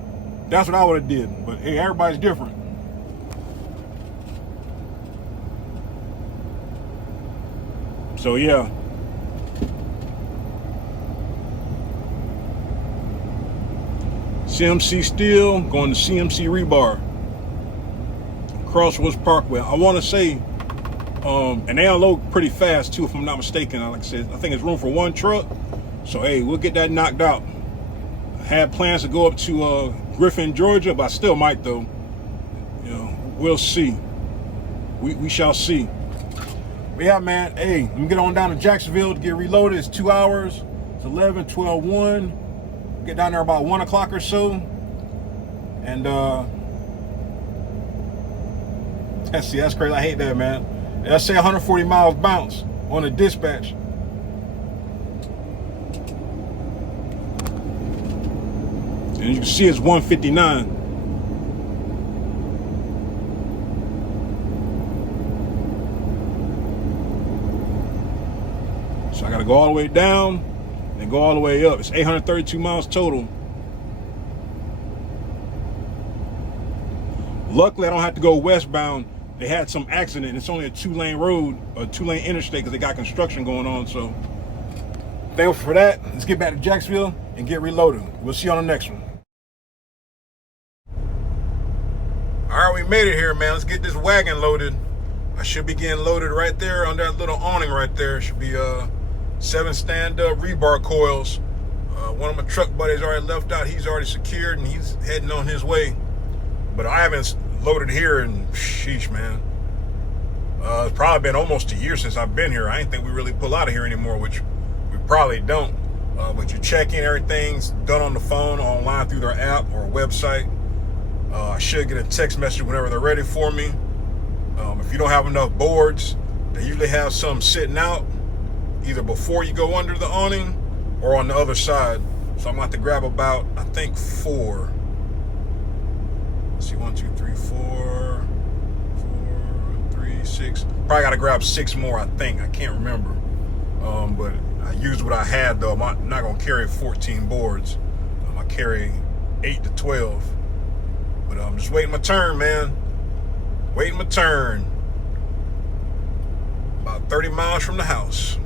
That's what I would have did, but hey, everybody's different. So yeah. CMC Steel, going to CMC Rebar. Crossroads Parkway. I want to say, and they unload pretty fast too, if I'm not mistaken. Like I said, I think it's room for one truck. So hey, we'll get that knocked out. I had plans to go up to Griffin, Georgia, but I still might though. You know, we'll see. We shall see. But yeah, man, hey, let me get on down to Jacksonville to get reloaded. It's 2 hours. It's 11, 12, 1. Get down there about 1 o'clock or so. And that's crazy. I hate that, man. Let's say 140 miles bounce on a dispatch. And you can see it's 159. So I gotta go all the way down and go all the way up. It's 832 miles total. Luckily, I don't have to go westbound. They had some accident. It's only a 2-lane road, a 2-lane interstate, because they got construction going on. So thankful for that. Let's get back to Jacksonville and get reloaded. We'll see you on the next one. All right, we made it here, man. Let's get this wagon loaded. I should be getting loaded right there on that little awning right there. Should be 7 stand-up rebar coils. One of my truck buddies already left out. He's already secured and he's heading on his way. But I haven't loaded here in, sheesh, man. It's probably been almost a year since I've been here. I didn't think we really pull out of here anymore, which we probably don't. But you check in, everything's done on the phone, online through their app or website. I should get a text message whenever they're ready for me. If you don't have enough boards, they usually have some sitting out either before you go under the awning or on the other side. So I'm going to have to grab about, I think, 4. Let's see, 1, 2, 3, 4, 3, 6. Probably got to grab 6 more, I think. I can't remember. But I used what I had, though. I'm not going to carry 14 boards. I carry 8 to 12. But I'm just waiting my turn, man. Waiting my turn. About 30 miles from the house.